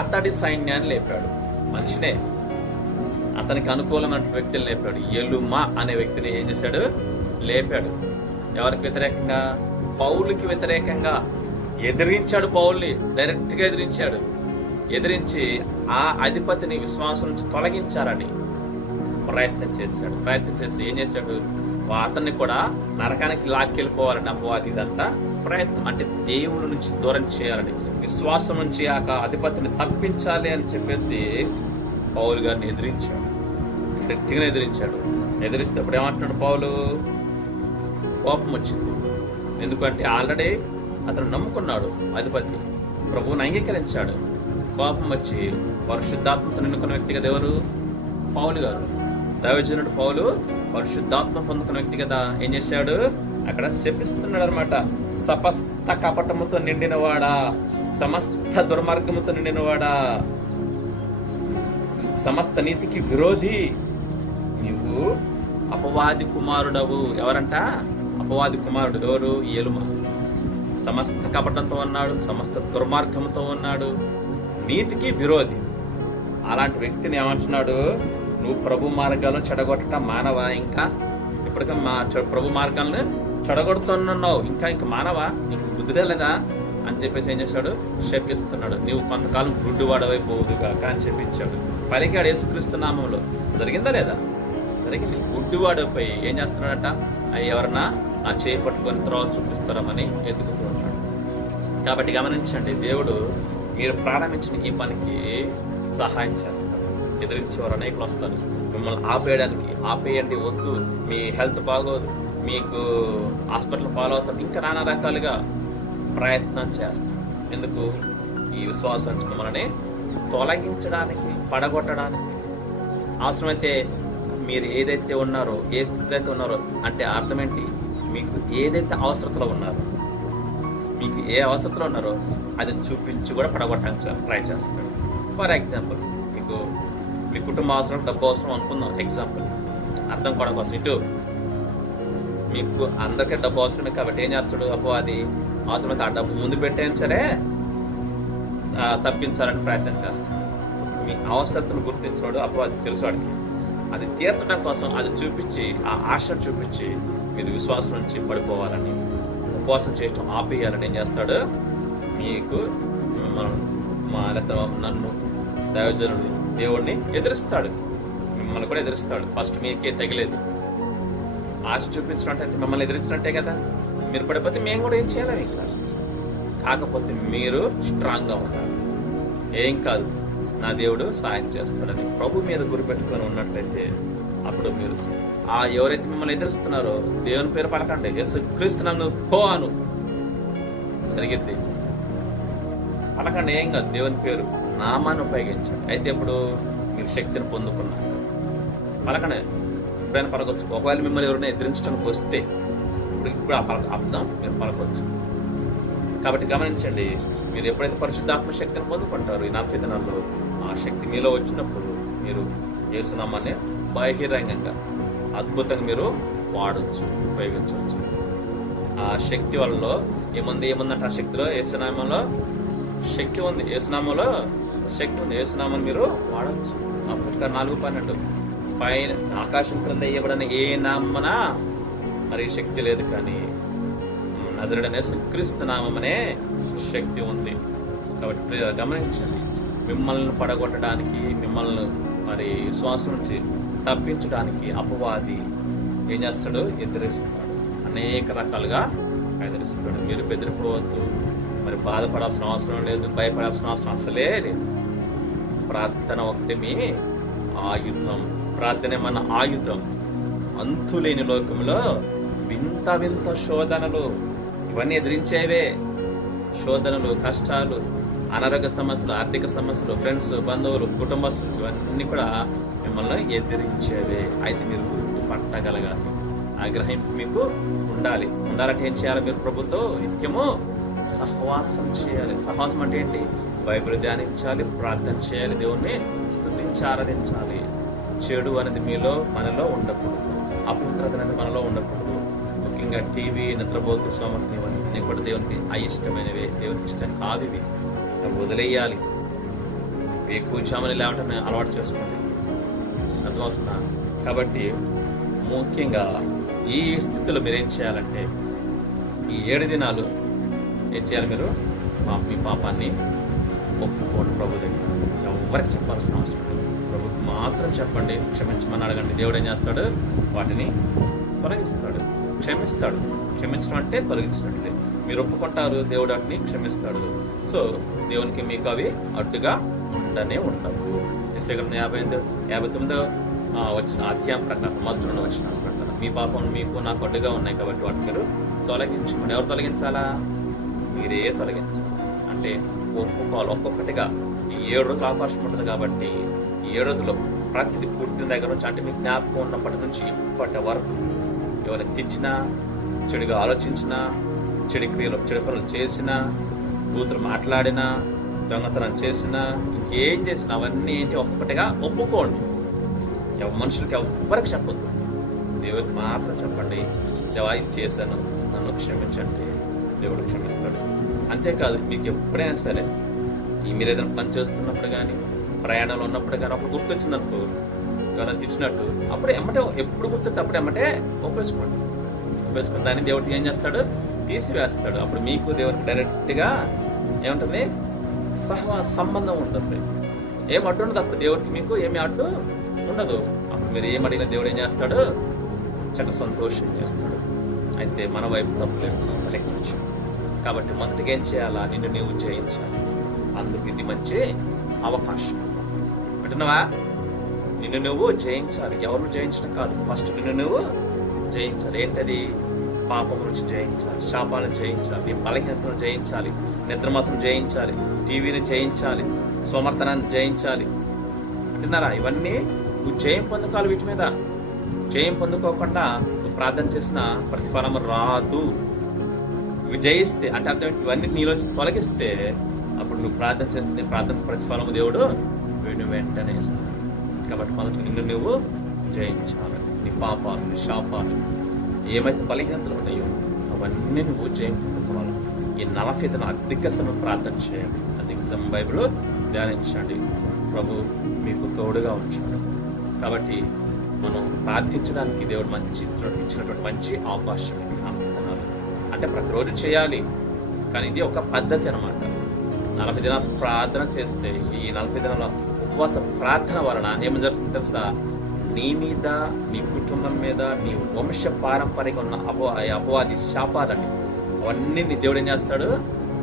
అతడి సైన్యాన్ని లేపాడు. మనిషినే, అతనికి అనుకూలమైన వ్యక్తిని లేపాడు. ఎలుమా అనే వ్యక్తిని ఏం చేశాడు? లేపాడు. ఎవరికి వ్యతిరేకంగా? పౌలుకి వ్యతిరేకంగా ఎదిరించాడు. పౌల్ని డైరెక్ట్గా ఎదిరించి ఆ అధిపతిని విశ్వాసం నుంచి తొలగించాలని ప్రయత్నం చేసి ఏం చేశాడు? అతన్ని కూడా నరకానికి లాక్కెళ్ళిపోవాలని అపవాది ఇదంతా ప్రయత్నం, అంటే దేవుని నుంచి దూరం చేయాలని, విశ్వాసం నుంచి ఆ అధిపతిని తప్పించాలి అని చెప్పేసి పౌలు గారిని ఎదిరించాడు. గట్టిగా ఎదిరిస్తే అప్పుడు ఏమంటున్నాడు పౌలు? కోపం వచ్చింది. ఎందుకంటే ఆల్రెడీ అతను నమ్ముకున్నాడు, అధిపతి ప్రభువుని అంగీకరించాడు. కోపం వచ్చి పరిశుద్ధాత్మతో నిన్నుకున్న వ్యక్తి కదా ఎవరు? పౌలు గారు. దైవజనుడు పౌలు పరిశుద్ధాత్మ పొందుకున్న వ్యక్తి కదా. ఏం చేశాడు? అక్కడ శపిస్తున్నాడు అనమాట. సమస్త కపటముతో నిండినవాడా, సమస్త దుర్మార్గముతో నిండినవాడా, సమస్త నీతికి విరోధి, నీవు అపవాది కుమారుడవు. ఎవరంట? అపవాది కుమారుడు. ఎవరు? ఎలుమ. సమస్త కపటంతో ఉన్నాడు, సమస్త దుర్మార్గంతో ఉన్నాడు, నీతికి విరోధి. అలాంటి వ్యక్తిని ఏమంటున్నాడు? నువ్వు ప్రభు మార్గాలను చెడగొట్టడం మానవా? ఇంకా ఇప్పటికే ప్రభు మార్గాలను చెడగొడుతున్నావు, ఇంకా మానవా? నీకు బుద్ధిదే లేదా అని చెప్పేసి ఏం చేశాడు? శపిస్తున్నాడు. నీవు కొంతకాలం గుడ్డివాడవైపోవుదుగాక అని చెప్పించాడు. పలికాడు యేసుక్రీస్తు నామంలో. జరిగిందా లేదా? జరిగింది. గుడ్డివాడపై ఏం చేస్తున్నాడట? ఎవరన్నా ఆ చేయి పట్టుకొని త్రోవ చూపిస్తారమని ఎదుగుతూ ఉంటాడు. కాబట్టి గమనించండి, దేవుడు మీరు ప్రారంభించిన ఈ పనికి సహాయం చేస్తాడు. ఎదిరించేవారు అనేకులు వస్తారు మిమ్మల్ని ఆపేయండి, వద్దు, మీ హెల్త్ బాగోదు, మీకు హాస్పిటల్ ఫాలో అవుతారు, ఇంకా నానా రకాలుగా ప్రయత్నం చేస్తాం. ఎందుకు? ఈ విశ్వాసం మిమ్మల్ని తొలగించడానికి, పడగొట్టడానికి. అవసరమైతే మీరు ఏదైతే ఉన్నారో, ఏ స్థితిలో అయితే ఉన్నారో, అంటే అర్థం ఏంటి? మీకు ఏదైతే అవసరతలో ఉన్నారో, మీకు ఏ అవసరతలో ఉన్నారో అది చూపించి కూడా పడగొట్టడానికి ట్రై చేస్తాడు. ఫర్ ఎగ్జాంపుల్, మీ కుటుంబ అవసరం, డబ్బు అవసరం అనుకుందాం. ఎగ్జాంపుల్ అర్థం కూడా కోసం, ఇటు మీకు అందరికీ డబ్బు అవసరమే కాబట్టి ఏం చేస్తాడు? అపవాది అవసరమైతే ఆ డబ్బు ముందు పెట్టైనా సరే తప్పించాలని ప్రయత్నం చేస్తాడు. మీ అవసరతను గుర్తించినాడు అపవాది, తెలుసు వాడికి. అది తీర్చడం కోసం అది చూపించి, ఆ ఆశను చూపించి మీరు విశ్వాసం నుంచి పడిపోవాలని, ఉపవాసం చేయటం ఆపేయాలని ఏం చేస్తాడు? మీకు నన్ను దైవజనుడు దేవుడిని ఎదిరిస్తాడు, మిమ్మల్ని కూడా ఎదిరిస్తాడు. ఫస్ట్ మీకే తగిలేదు. ఆశ చూపించినట్టే మిమ్మల్ని ఎదిరించినట్టే కదా. మీరు పడిపోతే మేము కూడా ఏం చేయలేము. ఇంకా కాకపోతే మీరు స్ట్రాంగ్గా ఉండాలి. ఏం కాదు, నా దేవుడు సాయం చేస్తాడని ప్రభు మీద గురిపెట్టుకొని ఉన్నట్లయితే అప్పుడు మీరు ఎవరైతే మిమ్మల్ని ఎదురుస్తున్నారో దేవుని పేరు పలకండి. యేసుక్రీస్తు నన్ను పో అను, జరిగిద్ది. పలకండి, ఏం కాదు. దేవుని పేరు, నామాన్ని ఉపయోగించండి. అయితే ఇప్పుడు మీరు శక్తిని పొందుకున్నాక పలకండి. ఎప్పుడైనా పలకొచ్చు. ఒకవేళ మిమ్మల్ని ఎవరైనా ఎదిరించడానికి వస్తే ఇప్పుడు అర్థం మీరు పలకొచ్చు. కాబట్టి గమనించండి, మీరు ఎప్పుడైతే పరిశుద్ధాత్మ శక్తిని పొందుకుంటారో ఈ 40 దినాల్లో, ఆ శక్తి మీలో వచ్చినప్పుడు మీరు యేసు నామాన్ని బహిరంగంగా అద్భుతంగా మీరు వాడవచ్చు, ఉపయోగించవచ్చు. ఆ శక్తి వాళ్ళలో ఏముందంటే ఆ శక్తిలో యేసునామంలో శక్తి ఉంది. యేసునామంలో శక్తి ఉంది. యేసునామాన్ని మీరు వాడవచ్చు. అప్పటిక 4:12 పైన ఆకాశం క్రింద ఇవ్వబడిన ఏ నామన మరి శక్తి లేదు, కానీ నజరుడైన యేసుక్రీస్తు నామమనే శక్తి ఉంది. కాబట్టి గమనించండి, మిమ్మల్ని పడగొట్టడానికి, మిమ్మల్ని మరి విశ్వాసం నుంచి తప్పించడానికి అపవాది ఏం చేస్తాడు? ఎదిరిస్తాడు. అనేక రకాలుగా ఎదిరిస్తాడు. మీరు బెదిరిపోవద్దు, మరి బాధపడాల్సిన అవసరం లేదు, భయపడాల్సిన అవసరం అసలే లేదు. ప్రార్థన ఒకటి మీ ఆయుధం. ప్రార్థన మన ఆయుధం. అంతులేని లోకంలో వింత వింత శోధనలు ఇవన్నీ ఎదిరించేవే. శోధనలు, కష్టాలు, అనారోగ్య సమస్యలు, ఆర్థిక సమస్యలు, ఫ్రెండ్స్, బంధువులు, కుటుంబస్తులు ఇవన్నీ కూడా మిమ్మల్ని ఎదిరించేవే. అయితే మీరు గుర్తుపట్టగలగాలి. ఆ గ్రహింపు మీకు ఉండాలంటే ఏం చేయాలి? మీరు ప్రభుతో నిత్యము సహవాసం చేయాలి. సహవాసం అంటే ఏంటి? బైబిల్ ధ్యానించాలి, ప్రార్థన చేయాలి, దేవుణ్ణి స్తుతించి ఆరాధించాలి. చెడు అనేది మనలో ఉండకూడదు. అపవిత్రత అనేది మనలో ఉండకూడదు. ముఖ్యంగా టీవీ, నిద్రపోతు, సోమర్థం ఇవన్నీ కూడా దేవునికి అయిష్టమైనవి, దేవునికి ఇష్టం కాదు. ఇవి అవి వదిలేయాలి. కూర్చోమని లేవటం అలవాటు చేసుకోండి. అర్థమవుతుందా? కాబట్టి ముఖ్యంగా ఈ స్థితిలో మీరేం చేయాలంటే, ఈ 7 దినాలు ఏం చేయాలి? మీరు మీ పాపాన్ని ఒప్పుకోండి ప్రభు దగ్గర. ఎవరికి చెప్పాల్సిన అవసరం లేదు. ప్రభుకి మాత్రం చెప్పండి, క్షమించమని అడగండి. దేవుడు ఏం చేస్తాడు? వాటిని తొలగిస్తాడు, క్షమిస్తాడు. క్షమించడం అంటే తొలగించినట్లే. మీరు ఒప్పుకుంటారు, దేవుడు వాటిని క్షమిస్తాడు. సో దేవునికి మీకు అవి అడ్డుగా ఉండనే ఉండవు. యెషయా 59 అధ్యాయం ప్రకారం, మొదటి వచ్చిన ప్రకారం మీ పాపం మీకు నాకు అడ్డుగా ఉన్నాయి కాబట్టి వాటిని మీరు తొలగించుకోండి. ఎవరు తొలగించాలా? మీరే తొలగించాలి. అంటే ఒప్పుకోవాలి. ఒక్కొక్కటిగా ఈ 7 రోజులు అవకాశం ఉంటుంది కాబట్టి ఈ 7 రోజులు ప్రతిది పుట్టిన దగ్గర నుంచి, అంటే మీకు జ్ఞాపకం ఉన్నప్పటి నుంచి ఇప్పటి వరకు ఎవరైనా తిట్టినా, చెడుగా ఆలోచించినా, చెడు పనులు చేసినా, కూతురు మాట్లాడినా, దొంగతనం చేసినా, ఇంకేం చేసినా అవన్నీ ఏంటి? ఒక్కొక్కటిగా ఒప్పుకోండి. మనుషులకి ఎవరికి చెప్పొద్దు, దేవుడికి మాత్రం చెప్పండి. దేవా ఇది చేశాను, నన్ను క్షమించండి. దేవుడు క్షమిస్తాడు. అంతేకాదు, మీకు ఎప్పుడైనా సరే మీరు ఏదైనా పని చేస్తున్నప్పుడు కానీ, ప్రయాణంలో ఉన్నప్పుడు కానీ అప్పుడు గుర్తొచ్చిందనుకో, ఎవరైనా తెచ్చినట్టు, అప్పుడే ఎప్పుడు గుర్తుంది అప్పుడే ఒప్పేసుకోండి. దాన్ని దేవుడికి ఏం చేస్తాడు? తీసివేస్తాడు. అప్పుడు మీకు దేవుడికి డైరెక్ట్గా ఏముంటుంది? సంబంధం ఉంటుంది. ఏం అడ్డు ఉండదు. అప్పుడు దేవుడికి మీకు ఏమి అడ్డు ఉండదు. అప్పుడు మీరు ఏం అడిగినా దేవుడు ఏం చేస్తాడు? చాలా సంతోషం చేస్తాడు. అయితే మన వైపు తప్పులేదు, తలెక్కించు. కాబట్టి మొదటిగా ఏం చేయాలా? నిన్ను నువ్వు జయించాలి. అందుకు ఇది మంచి అవకాశం. అంటున్నావా? నిన్ను నువ్వు జయించాలి. ఎవరు జయించడం కాదు, ఫస్ట్ నిన్ను నువ్వు జయించాలి. ఏంటది? పాపం నుంచి జయించాలి, శాపాలను జయించాలి, నీ బలహీనతను జయించాలి, నిద్రమాత్రం జయించాలి, టీవీని జయించాలి, సోమర్థనాన్ని జయించాలి. అంటున్నారా? ఇవన్నీ నువ్వు జయం పొందుకోవాలి. వీటి మీద జయం పొందుకోకుండా నువ్వు ప్రార్థన చేసిన ప్రతిఫలం రాదు. ఇవి జయిస్తే అంటే అర్థం, ఇవన్నీ నీలో తొలగిస్తే అప్పుడు నువ్వు ప్రార్థన చేస్తే నీ ప్రార్థన ప్రతిఫలం దేవుడు వెంటనే ఇస్తాడు. కాబట్టి మొదటి నిన్ను నువ్వు జయించాలి. నీ పాపాలు, నీ శాపాలు, ఏమైతే బలహీనతలు ఉన్నాయో అవన్నీ నువ్వు జయం పొందుకోవాలి. ఈ 40 దినాలు అధిక సమయం ప్రార్థన చేయండి, అధిక సమయం బైబిల్ ధ్యానించండి. ప్రభు మీకు తోడుగా ఉంచాడు. కాబట్టి మనం ప్రార్థించడానికి దేవుడు ఇచ్చినటువంటి మంచి అవకాశం ఇది. 40 దినాలు అంటే ప్రతిరోజు చేయాలి, కానీ ఇది ఒక పద్ధతి అన్నమాట. 40 దినాలు ప్రార్థన చేస్తే ఈ 40 దినాల ఉపవాస ప్రార్థన వలన ఏమని జరుగుతుంది తెలుసా? నీ మీద, నీ కుటుంబం మీద, నీ వంశ పారంపర్యంగా ఉన్న అపవాది శాపాలని అవన్నీ నీ దేవుడు ఏం చేస్తాడు?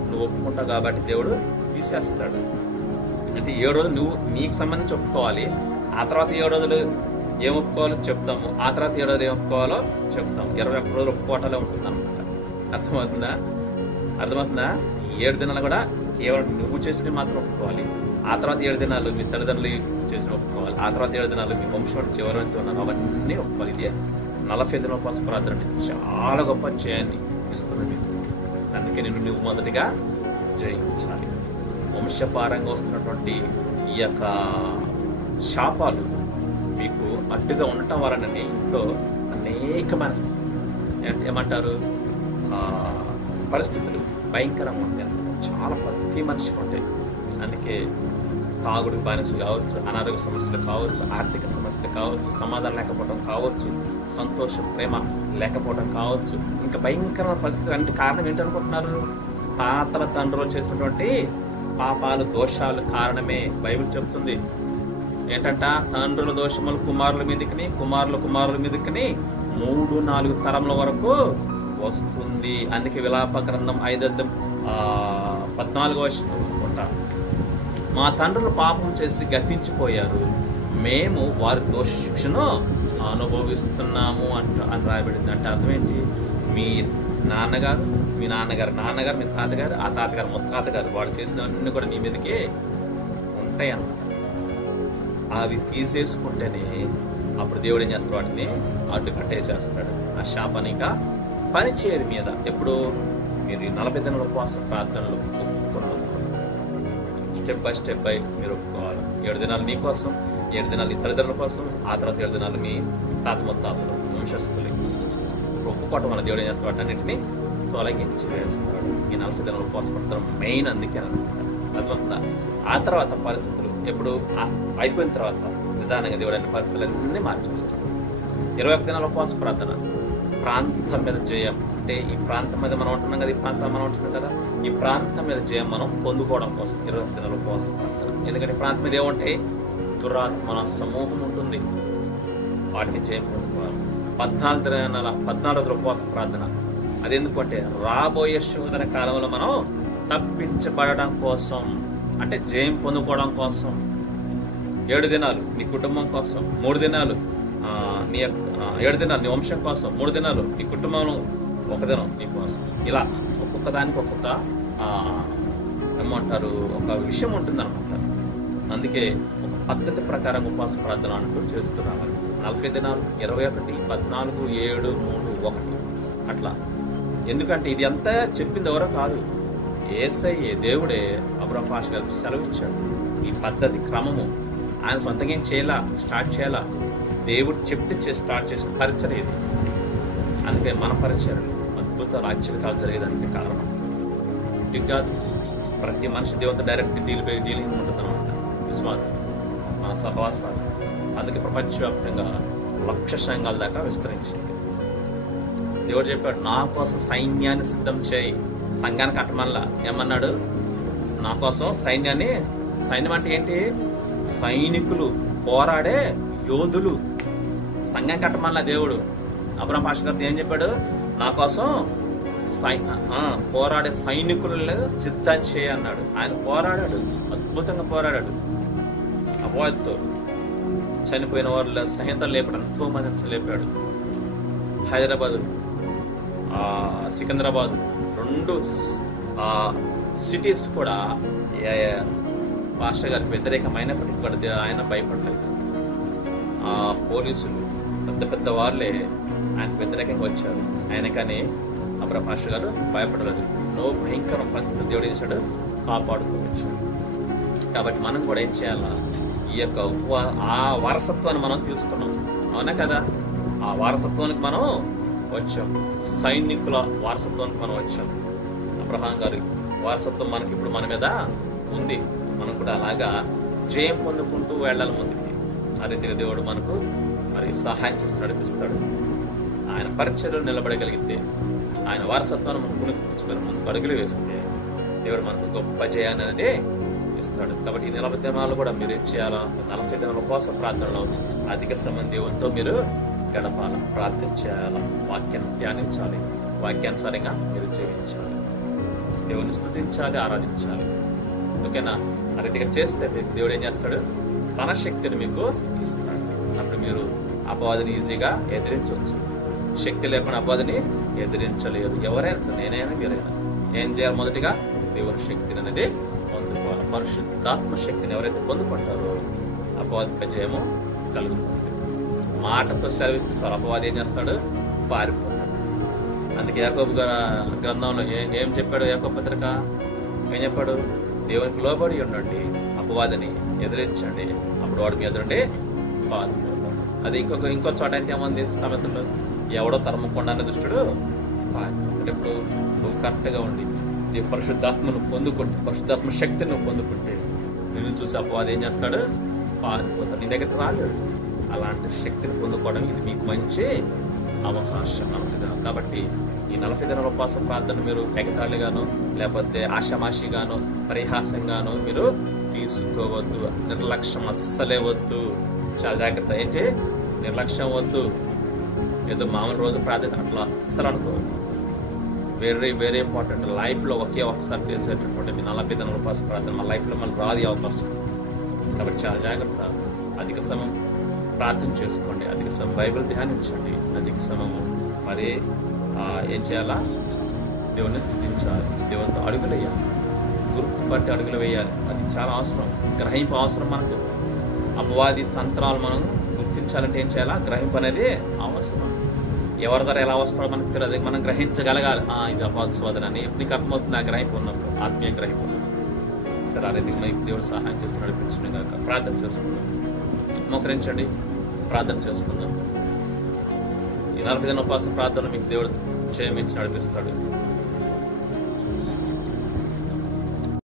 నువ్వు ఒప్పుకుంటావు కాబట్టి దేవుడు తీసేస్తాడు. అంటే 7 రోజులు నువ్వు నీకు సంబంధించి ఒప్పుకోవాలి. ఆ తర్వాత 7 రోజులు ఏం ఒప్పుకోవాలో చెప్తాము. ఆ తర్వాత 7 రోజులు ఏం ఒప్పుకోవాలో చెప్తాము. 21 రోజులు ఒప్పుకోవటాలే ఉంటుంది అనమాట. అర్థమవుతుందా? 7 దినాలు కూడా కేవలం నువ్వు చేసినవి మాత్రం ఒప్పుకోవాలి. ఆ తర్వాత 7 దినాలు మీ తల్లిదండ్రులు చేసిన ఒప్పుకోవాలి. ఆ తర్వాత 7 దినాలు మీ వంశం ఎవరైతే ఉన్నారో అవన్నీ ఒప్పుకోవాలి. ఇది 40 దినాల కోసం ప్రార్థన అంటే చాలా గొప్ప జయాన్ని ఇస్తుంది. అందుకే నువ్వు మొదటిగా జయించాలి. వంశపారంగా వస్తున్నటువంటి ఈ యొక్క శాపాలు మీకు అడ్డుగా ఉండటం వలన ఇంట్లో అనేకమైన ఏమంటారు పరిస్థితులు భయంకరంగా ఉంటాయి, చాలా ప్రతి మనిషికి ఉంటాయి. అందుకే తాగుడు బానిస కావచ్చు, అనారోగ్య సమస్యలు కావచ్చు, ఆర్థిక సమస్యలు కావచ్చు, సమాధానం లేకపోవడం కావచ్చు, సంతోషం ప్రేమ లేకపోవడం కావచ్చు, ఇంకా భయంకరమైన పరిస్థితులు. అంటే కారణం ఏంటనుకుంటున్నారు? తాతల తండ్రులు చేసినటువంటి పాపాలు దోషాలు కారణమే. బైబిల్ చెప్తుంది ఏంటంట, తండ్రుల దోషములు కుమారుల మీదకిని, కుమారుల మీదకిని 3-4 తరముల వరకు వస్తుంది. అందుకే విలాప గ్రంథం 5:14 అనుకుంటా, మా తండ్రులు పాపం చేసి గతించిపోయారు, మేము వారి దోష శిక్షను అనుభవిస్తున్నాము అని రాయబడింది. అంటే అర్థం ఏంటి? మీ నాన్నగారు, మీ తాతగారు, ఆ తాతగారు, ముత్తాతగారు వాళ్ళు చేసినవన్నీ కూడా నీ మీదకి ఉంటాయి అన్నమాట. అవి తీసేసుకుంటేనే అప్పుడు దేవుడు ఏం చేస్తాడు? వాటిని అడ్డు కట్టేసేస్తాడు. ఆ శాపానిక పని చేయదు మీద. ఎప్పుడు మీరు 40 దినాల ఉపవాసం ప్రార్థనలు ఒప్పుకున్నప్పుడు స్టెప్ బై మీరు ఒప్పుకోవాలి. 7 దినాలు నీ కోసం, 7 దినాలు నీ తల్లిదండ్రుల కోసం, ఆ తర్వాత 7 దినాలు మీ తాత ముత్తాతలు వంశస్థులు ఒప్పుకోవటం వల్ల దేవుడు ఏం చేస్తాడు? వాటన్నింటినీ తొలగించి వేస్తాడు. ఈ 40 దినాల ఉపవాసం పడతాం మెయిన్ అందుకే అనమాట. అది ఆ తర్వాత పరిస్థితులు ఎప్పుడు అయిపోయిన తర్వాత నిదానంగా దేవుడు అనే పరిస్థితులన్నీ మార్చేస్తాడు. 21 దినాల ఉపవాస ప్రార్థన, ప్రాంతం మీద జయం. అంటే ఈ ప్రాంతం మీద మనం ఉంటున్నాం కదా, ఈ ప్రాంతం మనం ఉంటున్నాం కదా, ఈ ప్రాంతం మీద జయం మనం పొందుకోవడం కోసం 21 దినాల ఉపవాస ప్రార్థన. ఎందుకంటే ప్రాంతం మీద ఏముంటాయి? దురాత్మల సమూహం ఉంటుంది, వాటిని జయం పొందుకోవాలి. 14 రోజుల ఉపవాస ప్రార్థన. అది ఎందుకంటే రాబోయే శోధన కాలంలో మనం తప్పించబడడం కోసం, అంటే జయం పొందుకోవడం కోసం. 7 దినాలు నీ కుటుంబం కోసం, 3 దినాలు నీ 7 దినాలు నీ వంశం కోసం, 3 దినాలు నీ కుటుంబంలో, 1 దినం నీ కోసం. ఇలా ఒక్కొక్క దానికి ఒక్కొక్క ఏమంటారు ఒక విషయం ఉంటుంది అనమాట. అందుకే ఒక పద్ధతి ప్రకారం ఉపవాస ప్రార్థన అంటూ చేస్తున్నాము. 40 దినాలు, 21, 14, 7, 3, 1 అట్లా. ఎందుకంటే ఇది అంతా చెప్పింది ఎవరో కాదు, యేసయ్యే దేవుడే అబ్రహాం పాస్టర్ గారికి సెలవు ఇచ్చాడు. ఈ పద్ధతి క్రమము ఆయన సొంతంగా ఏం స్టార్ట్ చేయాలా, దేవుడు చెప్తే స్టార్ట్ చేసిన పరిచయం ఇది. అందుకే మన పరిచయాలు అద్భుతాలు ఆశ్చర్యకాలు జరిగేదానికి కారణం ఇది కాదు. ప్రతి మనిషి దేవుడితో డైరెక్ట్ డీలింగ్ ఉంటుంది అనమాట. విశ్వాసం, మన సహవాసాలు. అందుకే ప్రపంచవ్యాప్తంగా 1,00,000 సంఘాల దాకా విస్తరించింది. దేవుడు చెప్పాడు, నా కోసం సైన్యాన్ని సిద్ధం చేయి. సంఘానికి కట్టమల్లా ఏమన్నాడు? నా కోసం సైన్యాన్ని. సైన్యం అంటే ఏంటి? సైనికులు, పోరాడే యోధులు. సంఘం కట్టమల్లా దేవుడు. అబ్రహాం పాస్టర్ గారితో ఏం చెప్పాడు? నా కోసం పోరాడే సైనికులను సిద్ధం చేయ అన్నాడు. ఆయన పోరాడాడు, అద్భుతంగా పోరాడాడు. అపవాదితో చనిపోయిన వాళ్ళ సహితం లేపాడు, ఎంతో మంది లేపాడు. హైదరాబాదు, సికింద్రాబాద్ 2 సిటీస్ కూడా పాస్టర్ గారికి వ్యతిరేకమైనప్పటికీ కూడా ఆయన భయపడలేదు. పోలీసులు పెద్ద వాళ్ళే ఆయనకు వ్యతిరేకంగా వచ్చారు. ఆయన కానీ అబ్రహాం పాస్టర్ గారు భయపడలేదు. భయంకర పరిస్థితి దేవుడు చేశాడు, కాపాడుకోవచ్చు. కాబట్టి మనం కూడా ఏం చేయాలా? ఈ యొక్క ఆ వారసత్వాన్ని మనం తీసుకున్నాం, అవునా కదా? ఆ వారసత్వానికి మనం వచ్చాం, సైనికుల వారసత్వానికి మనం వచ్చాం. అబ్రహాం గారి వారసత్వం మనకి ఇప్పుడు మన మీద ఉంది. మనం కూడా అలాగా జయం పొందుకుంటూ వెళ్ళాలి ముందుకి. ఆ రీతిగా దేవుడు మనకు మరి సహాయం చేసి నడిపిస్తాడు. ఆయన పరిచయలో నిలబడగలిగితే, ఆయన వారసత్వాన్ని మనం పుణుకుని ముందుకు అడుగులు వేస్తే దేవుడు మనకు గొప్ప జయాన్ని అనేది ఇస్తాడు. కాబట్టి ఈ 40 దినాలు కూడా మీరు ఏం చేయాలా? 40 దినాల ఉపవాస ప్రార్థనలో అధిక సమయం దేవునితో మీరు గడపాల, ప్రార్థన చేయాలా, వాక్యాన్ని ధ్యానించాలి, వాక్యానుసారంగా మీరు జీవించాలి, దేవుని స్తుతించాలి, ఆరాధించాలి. ఓకేనా? ఆ రీతిగా చేస్తే దేవుడు ఏం చేస్తాడు? తన శక్తిని మీకు ఇస్తాడు. అప్పుడు మీరు అపవాదిని ఈజీగా ఎదిరించవచ్చు. శక్తి లేకుండా అపవాదిని ఎదిరించలేదు. ఎవరైనా సరే, నేనైనా మీరైనా ఏం చేయాలి? మొదటిగా దేవుని శక్తిని అనేది పొందుకోవాలి. పరిశుద్ధాత్మ శక్తిని ఎవరైతే పొందుకుంటారో అపవాదిపై జయము కలుగుతుంది. మాటతో సెలవిస్తే సార్ అపవాది ఏం చేస్తాడు? పారిపోతాడు. అందుకే యాకోబు గ్రంథంలో ఏం చెప్పాడు? యాకోబు పత్రిక ఏం చెప్పాడు? దేవునికి లోబడి ఉండండి, అపవాదిని ఎదిరించండి, అప్పుడు వాడి మీద ఉండి పారిపోతాడు. అది ఇంకో చోట అయితే ఏమంది? సామెతల్లో ఎవడో తరమకుండా దుష్టుడు పారిపోతాడు. అంటే ఇప్పుడు నువ్వు కరెక్ట్గా ఉండి ఈ పరిశుద్ధాత్మను పొందుకుంటే, పరిశుద్ధాత్మ శక్తిని నువ్వు పొందుకుంటే నిన్ను చూసి అపవాది ఏం చేస్తాడు? పారిపోతాడు, నీ దగ్గరికి రాలేడు. అలాంటి శక్తిని పొందుకోవడం ఇది మీకు మంచి అవకాశం 40 దినాలు. కాబట్టి ఈ 40 దినాల ఉపవాస ప్రార్థన మీరు ఎగతాళిగాను లేకపోతే ఆషామాషిగాను పరిహాసంగాను మీరు తీసుకోవద్దు. నిర్లక్ష్యం అస్సలే వద్దు. చాలా జాగ్రత్త. ఏంటి? నిర్లక్ష్యం వద్దు. ఏదో మామూలు రోజు ప్రార్థన అట్లా అస్సలు అనుకోవద్దు. Very very important. లైఫ్లో ఒకసారి చేసేటటువంటి 40 దినాల ఉపవాస ప్రార్థన మన లైఫ్లో మళ్ళీ రాది అవకాశం. కాబట్టి చాలా జాగ్రత్త. అధిక సమయం ప్రార్థన చేసుకోండి, అధిక సమయం బైబిల్ ధ్యానించండి, అధిక సమయము మరి ఏం చేయాలా? దేవుని స్థుతించాలి, దేవునితో అడుగులు వేయాలి, గుర్తుపట్టి అడుగులు వేయాలి. అది చాలా అవసరం. గ్రహింపు అవసరం మనకు. అపవాది తంత్రాలు మనం గుర్తించాలంటే ఏం చేయాలా? గ్రహింపు అనేది అవసరం. ఎవరి ద్వారా ఎలా వస్తాడో మనకు తెలియదు, మనం గ్రహించగలగాలి. ఇది అపవాద శోధన అని ఎప్పుడు నీకు అర్థమవుతుంది? ఆ గ్రహింపు ఉన్నప్పుడు, ఆత్మీయ గ్రహింపు ఉన్నప్పుడు. సరే, ఆ రీతికి మనకి దేవుడు సహాయం చేసి నడిపించండి కాక. ప్రార్థన చేసుకుందాం. మోకరించండి, ప్రార్థన చేసుకుందాం. ఈ 40 దిన ఉపవాస ప్రార్థన మీకు దేవుడు చేయమించి నడిపిస్తాడు.